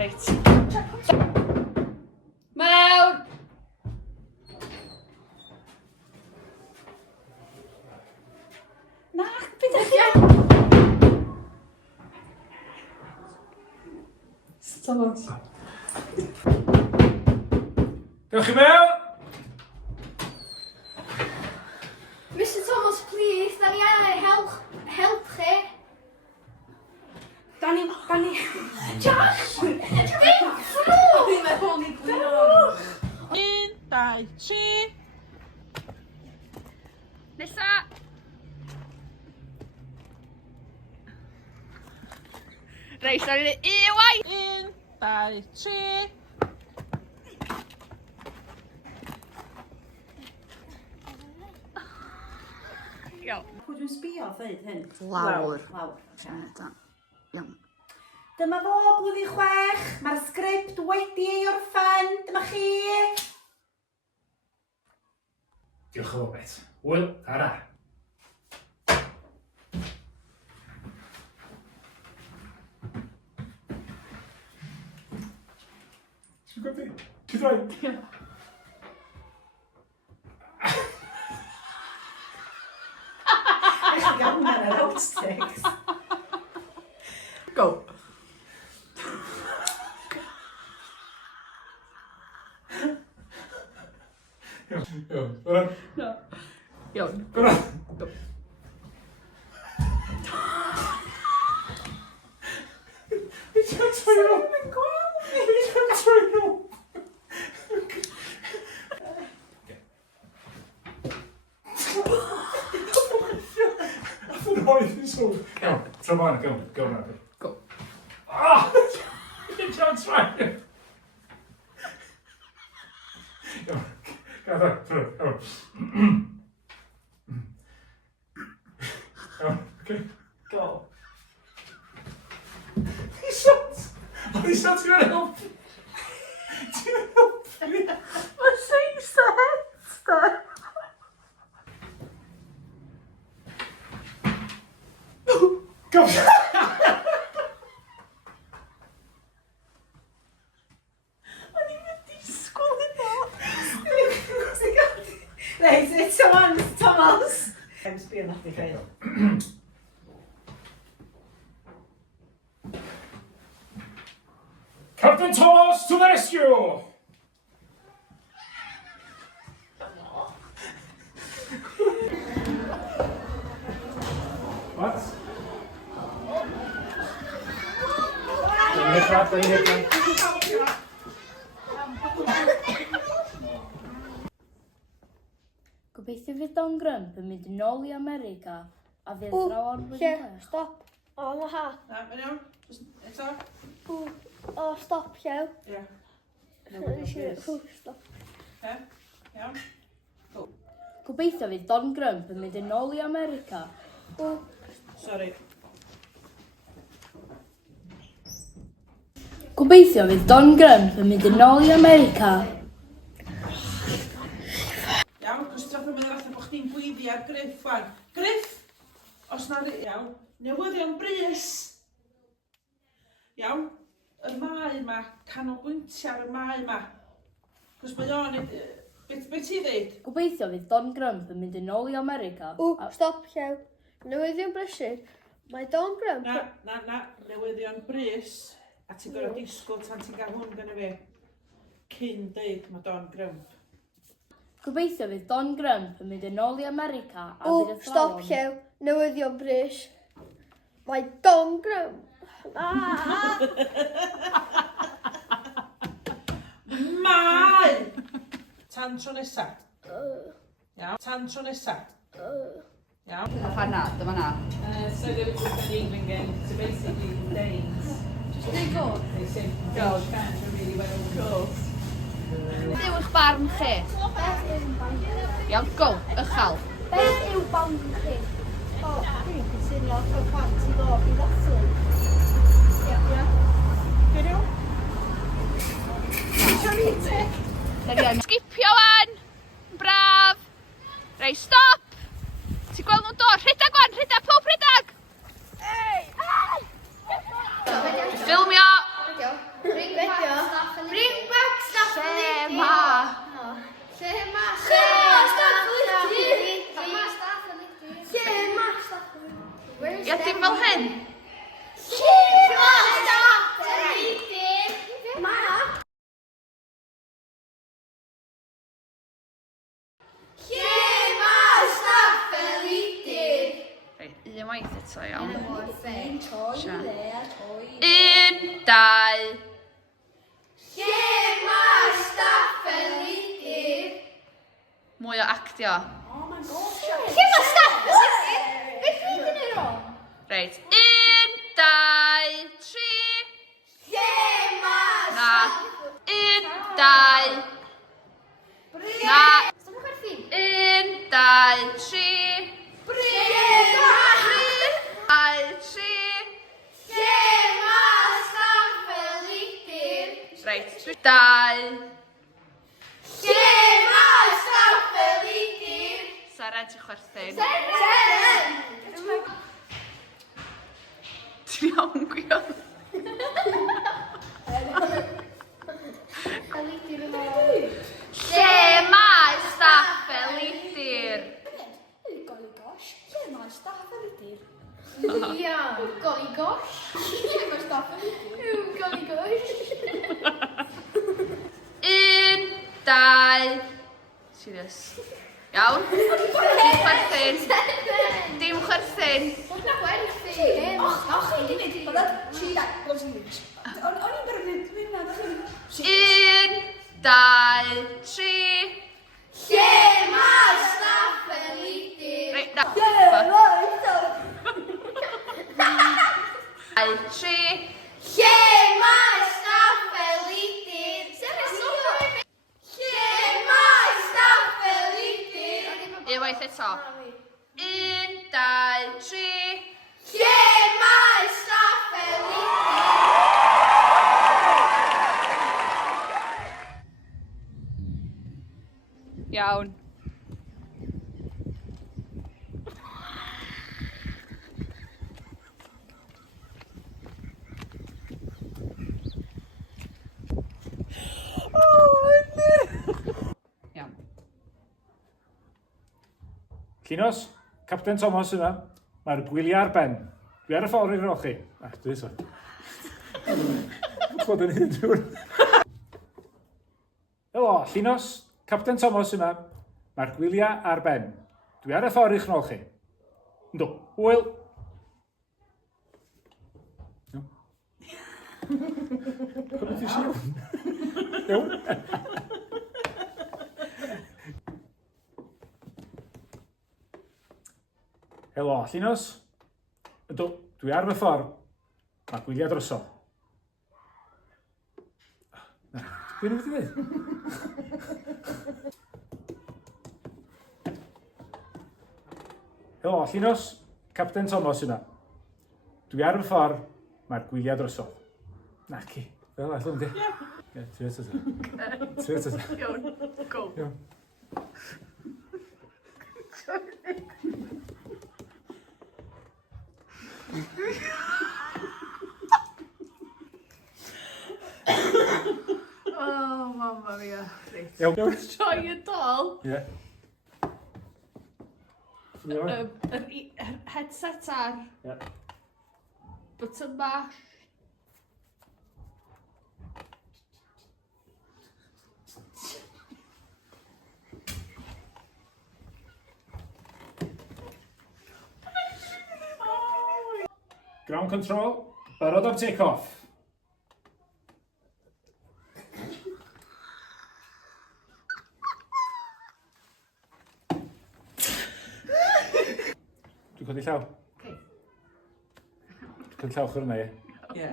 Reit. Mewn! Na, beth ydych chi? Thomas. Diolch i mewn! Mr Thomas, please, da ni angen help chi. Da ni... Josh! Dwi'n meddwl ni gwylio. 1, 2, 3. Nesa! Reit, da ni'n un waith! 1, 2, 3. Iawn. Pwy dwi'n sbio ddeud hyn? Lawr. Lawr. Iawn. Dyma fo, blwyddyn 6. Mae'r sgript wedi ei orffen. Dyma chi. Diolch o bet. Wyl, ara. Ti'n gwybod? Ti'n dweud? Eich chi gael hwnna yn yr outtakes. Go. Iawn, gwrdd. No. Iawn. Gwrdd. Ti'n troi nhw? Ti'n troi nhw? Nath yn oed yn sôn. Iawn, tro ma'n, gael ma'n. Go. Ah! Ti'n troi nhw? Iawn, gael da, tro, iawn. Iawn, oce. Go. O'n i sôn ti'n help. Ti'n help fi. Mae seis o het, Go! O'n i'n mynd disgwyl hynna. Reit, it's Thomas. I'm sbio na chdi ffeil. Captain Thomas to the rescue! What? Don't hit me. Gobeithio fydd Don Grump yn mynd yn ôl i America a fydd draw o'r lle, blwyddyn chwech. stop. O, ma ha. Na, mae'n iawn. Eto. O, stop, llew. Ie. Stop. Iawn. Gobeithio fydd Don Grump yn mynd yn ôl i America. Sorry. Gobeithio fydd Don Grump yn mynd yn ôl i America. Iawn, cos trafod mynd allan bod chdi'n gweiddi ar Griff wan. Griff! Os na iawn, newyddion brys. Iawn, y mae yma, canolbwyntio ar y mae yma. Cos mae o'n... Be ti ddeud? Gobeithio fydd Don Grump yn mynd yn ôl i America. Stop, llew. Newyddion brysur. Mae Don Grump... Na, newyddion brys. A ti'n gorau disgwyl tan ti'n gael hwn gyda fi. Cyn deud mae Don Grump. Gobeithio fydd Don Grump yn mynd yn ôl i America a fydd y stop, llew. Newyddion brys. Mae Don Grump... Mae! Tan tro nesa. Iawn. Tan tro nesa. Iawn. A fanna, dyma na. So they were just leaving again. So basically, days. Just they go. They said, go. Really well, of course. Beth yw eich barn chi? Beth yw'n banc? Iawn, go, ychal. Beth yw banc chi? O, dwi'n cysyllio o plant i ddod i ddathlu. Ia. Good iawn? Skipio wan! Braf! Rei, stop! Ti'n gweld nhw'n dod? Rhedag wan, rhedag, pob rhedag! Ffilmio! Bring back staff Lle ma? Lle ma staff Ia, dim fel hyn. Reit, un waith eto, iawn. 1, 2... Mwy o actio. Lle ma staff felly? Beth dwi'n dyn nhw? Reit, 1, 2, 3... Na. 1, 2... Na. 1, 2, 3... 2, 3... Reit, 2... Seren, ti'n chwerthin. Ti'n iawn, Gwion? Lle mae staff Elidir? Golly gosh, lle ma staff Elidir? Ia, golly gosh. Lle ma staff Elidir? Golly gosh. 1, 2... Serious. Iawn? Dim chwerthin. Dim chwerthin. Och, chi di wneud bod o'n tri dagos yn mynd. O'n i'n byrfyd, dwi'n meddwl. 1, 2, 3... Lle ma staff Elidir? Reit, na. 2, 3... Lle ma staff Elidir? Lle ma staff Elidir? Unwaith eto. 1, 2, 3... Lle ma staff Elidir? Iawn. Iawn. Llunos, Capten Thomas yma. Mae'r gwyliau ar ben. Dwi ar y ffordd i'r rochi. Dwi eto. Chod yn hyn drwy'r... Helo, Llunos, Capten Thomas yma. Mae'r gwyliau ar ben. Dwi ar y ffordd i'ch nôl chi. Yndw, hwyl. Gwyd i si iawn. Iawn. Helo, Llunos. Ydw, dwi ar fy ffordd. Mae gwyliau droso. Dwi'n mynd i ddweud. Helo, Llunos. Capten Thomas yna. Dwi ar fy ffordd. Mae'r gwyliau droso. Naci. Fel allan ynddi? Ie. Ti eto ta. Ti eto ta. Iawn, go. Iawn. Oh, mamma mia. Reit. Iawn. Troi y dol. Ie. Yr headset ar. Ie. Button bach. Ground control. Barod am take-off. llaw. Cyn llaw chwrw yma, ie? Ie.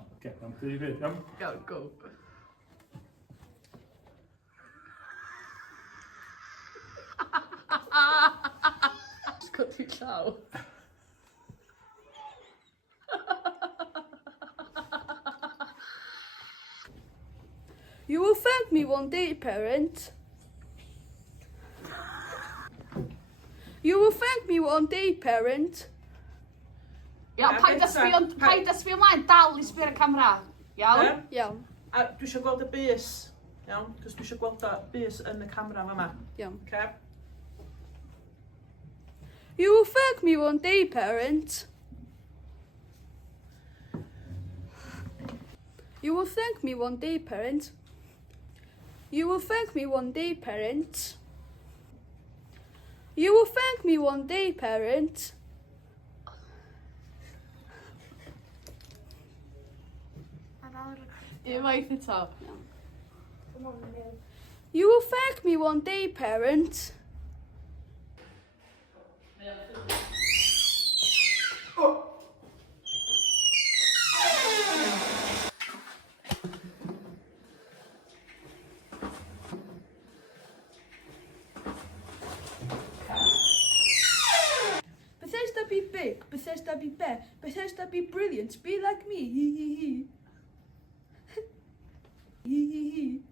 Oce, am dwi fyd, am. Iawn, go. Sgwrdd i llaw. You will thank me one day, parent. You will thank me one day, parent. Iawn, paid â sbio ymlaen, dal i sbio ar y camera. Iawn? Iawn. A dwi eisiau gweld y bus. Iawn? Cos dwi eisiau gweld y bus yn y camera fyma. Iawn. Okay? You will thank me one day, parent. You will thank me one day, parent. You will thank me one day, parent. You will thank me one day, parent. Unwaith eto. You will thank me one day, parent. Bethesda be big, Bethesda be bear, Bethesda be brilliant, be like me, hee hee hee. Hee hee hee.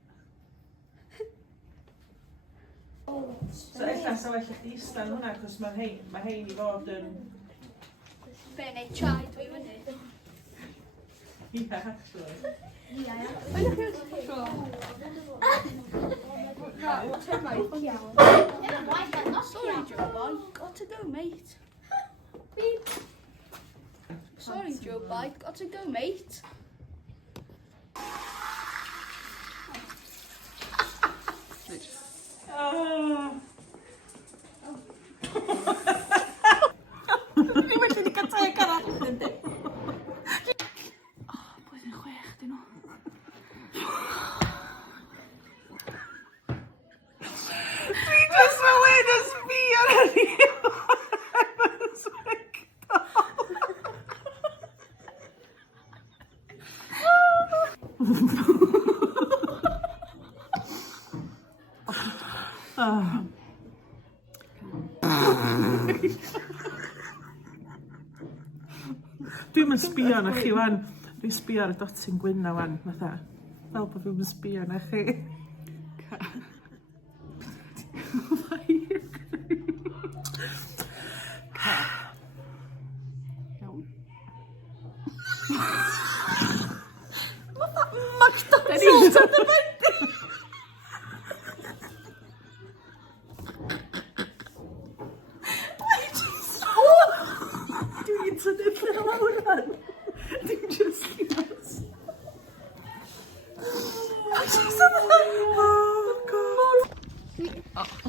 So ella sa well i chdi istan hwnna, cos mae hein i fod yn... Be neu chai dwi fyny. Ie, actually. Sorry, Joe Boy, got to go, mate. Beep. Sorry, Joe Boy, got to go, mate. Ni wedi ni gael teg arall, ynddi? Blwyddyn 6, dyn nhw. Dwi just fel hyn yn sbio ar ni. Dwi'n yn sbio arna chi wan. Dwi'n sbio ar y dotyn gwyn na wan, fatha. Fel bod fi'n sbio arna chi. McDonald's at the bendy! Dwi'n tynnu lle lawr fan. Dwi'n just yes. Oh god.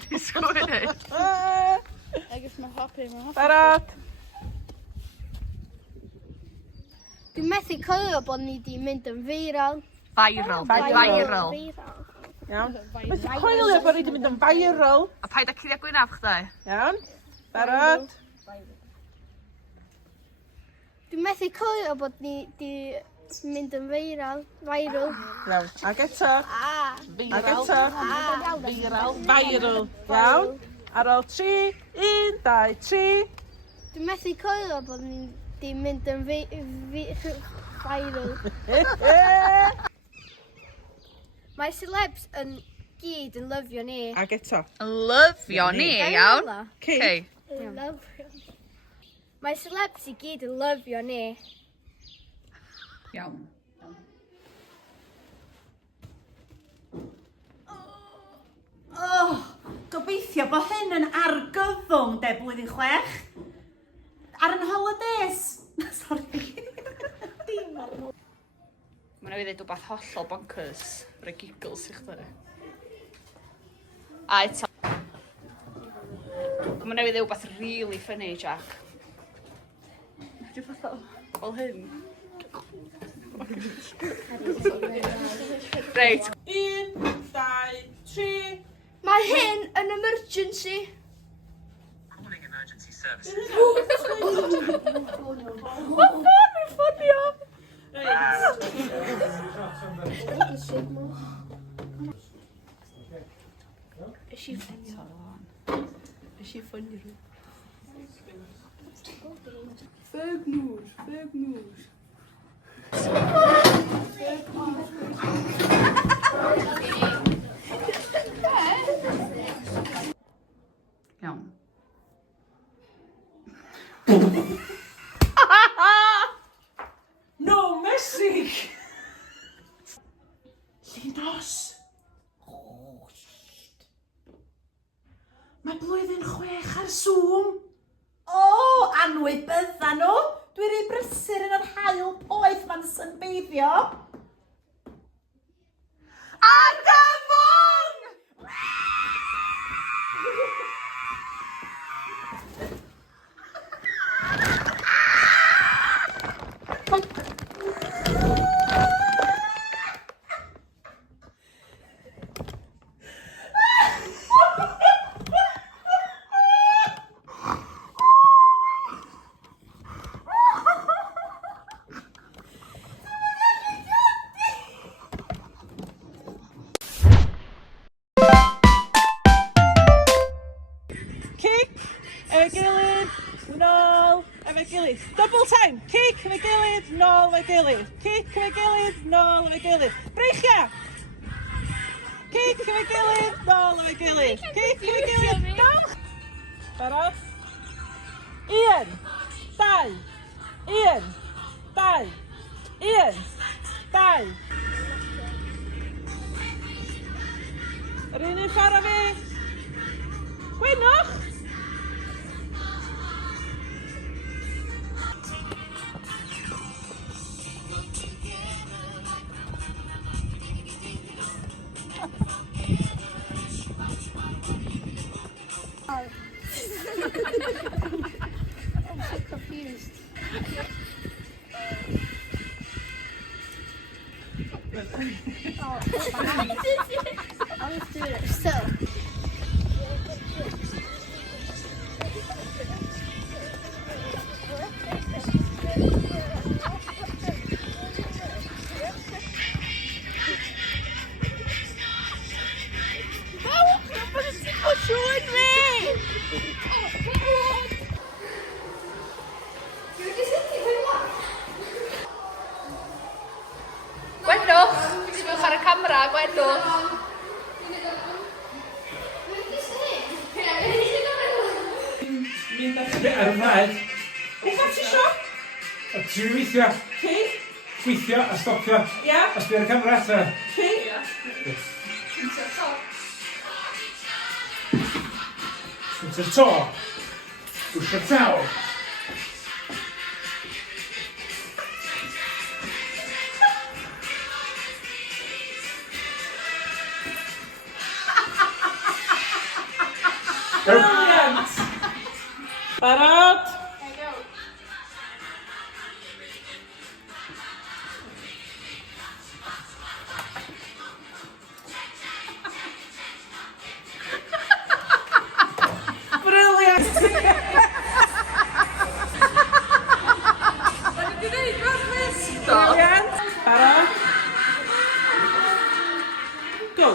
Dwi'n sgwyd. I guess mae'n happy, Barod. Dwi'n methu coelio bod ni di mynd yn viral. Viral. Iawn. Methu coelio bod ni wedi mynd yn viral. A paid â cuddio gwynaf chdi. Iawn. Barod. Dwi'n methu coelio bod ni di mynd yn viral. Iawn. Ag eto. Ag eto. Viral. Viral. Iawn. Ar ôl 3, 1, 2, 3. Dwi'n methu coelio bod ni di mynd yn viral. Mae celebs yn gyd yn lyfio ni. Ag eto. Lyfio ni, iawn. Okay. Mae celebs i gyd yn lyfio ni. Iawn. Oh, gobeithio bod hyn yn argyfwng de blwyddyn 6. Ar yn holidays. Sorry. Mae'n ei ddweud rhywbeth hollol bonkers. Rhaid giggles i chdi. A eto. Mae'n ei ddweud rhywbeth really funny, Jack. Dwi'n fatha, fel hyn. Reit. 1, 2, 3. Mae hyn yn emergency. Calling emergency services. Fake news, fake news. Iawn. No, Messi! Llynos. Mae blwyddyn 6 ar Zoom. O, anwybydda nhw. Dwi'n rei brysur yn yr hael poeth ma'n synbeiddio. Argyfwng! Kick, efo'i gilydd, nôl, efo'i gilydd. Double time, kick, efo'i gilydd, nôl, efo'i gilydd. Kick, efo'i gilydd, nôl, efo'i gilydd. Breichia! Kick, efo'i gilydd, nôl, efo'i gilydd. Kick, efo'i gilydd, nôl! Barod? 1, 2, 1, 2, 1, 2. Yr un un ffordd o fi. Gwynwch! I'm so confused. I'll just do it. So. Gwedwch! Sbiwch ar y camera, gwedwch! Ar y mlaen. Beth ti isio? Ti'n weithio. Ci? Weithio a stopio. Ia? A sbio ar y camera ta. Ci? Sgwntio'r to. Bwsio'r taw. Brilliant! Barod? Brilliant! Brilliant! Barod? Go!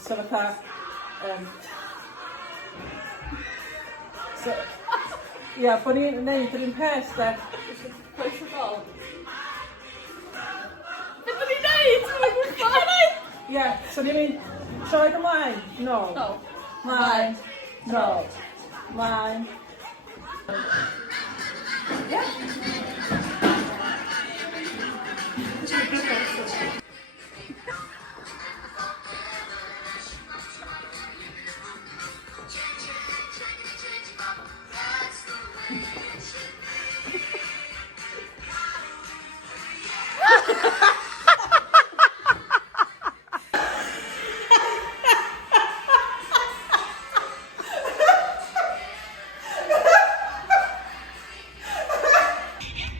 So fatha, ia, bod ni'n neud yr un peth, de. Beth ydyn ni'n neud? Mae'n gwybod! Ie, so ni'n mynd, troed ymlaen, nôl. Mlaen, nôl. Mlaen. Ie.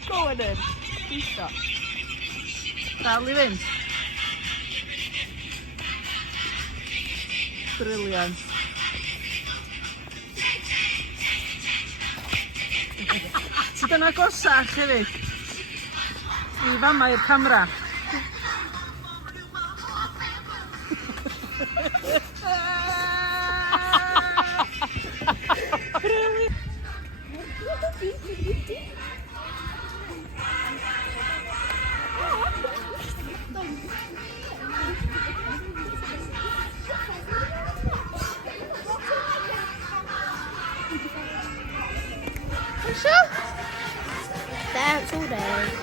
Go on then. Please stop. Dal i fynd. Briliant. Sydd yn agosach hefyd. I fama i'r camera. That's all day.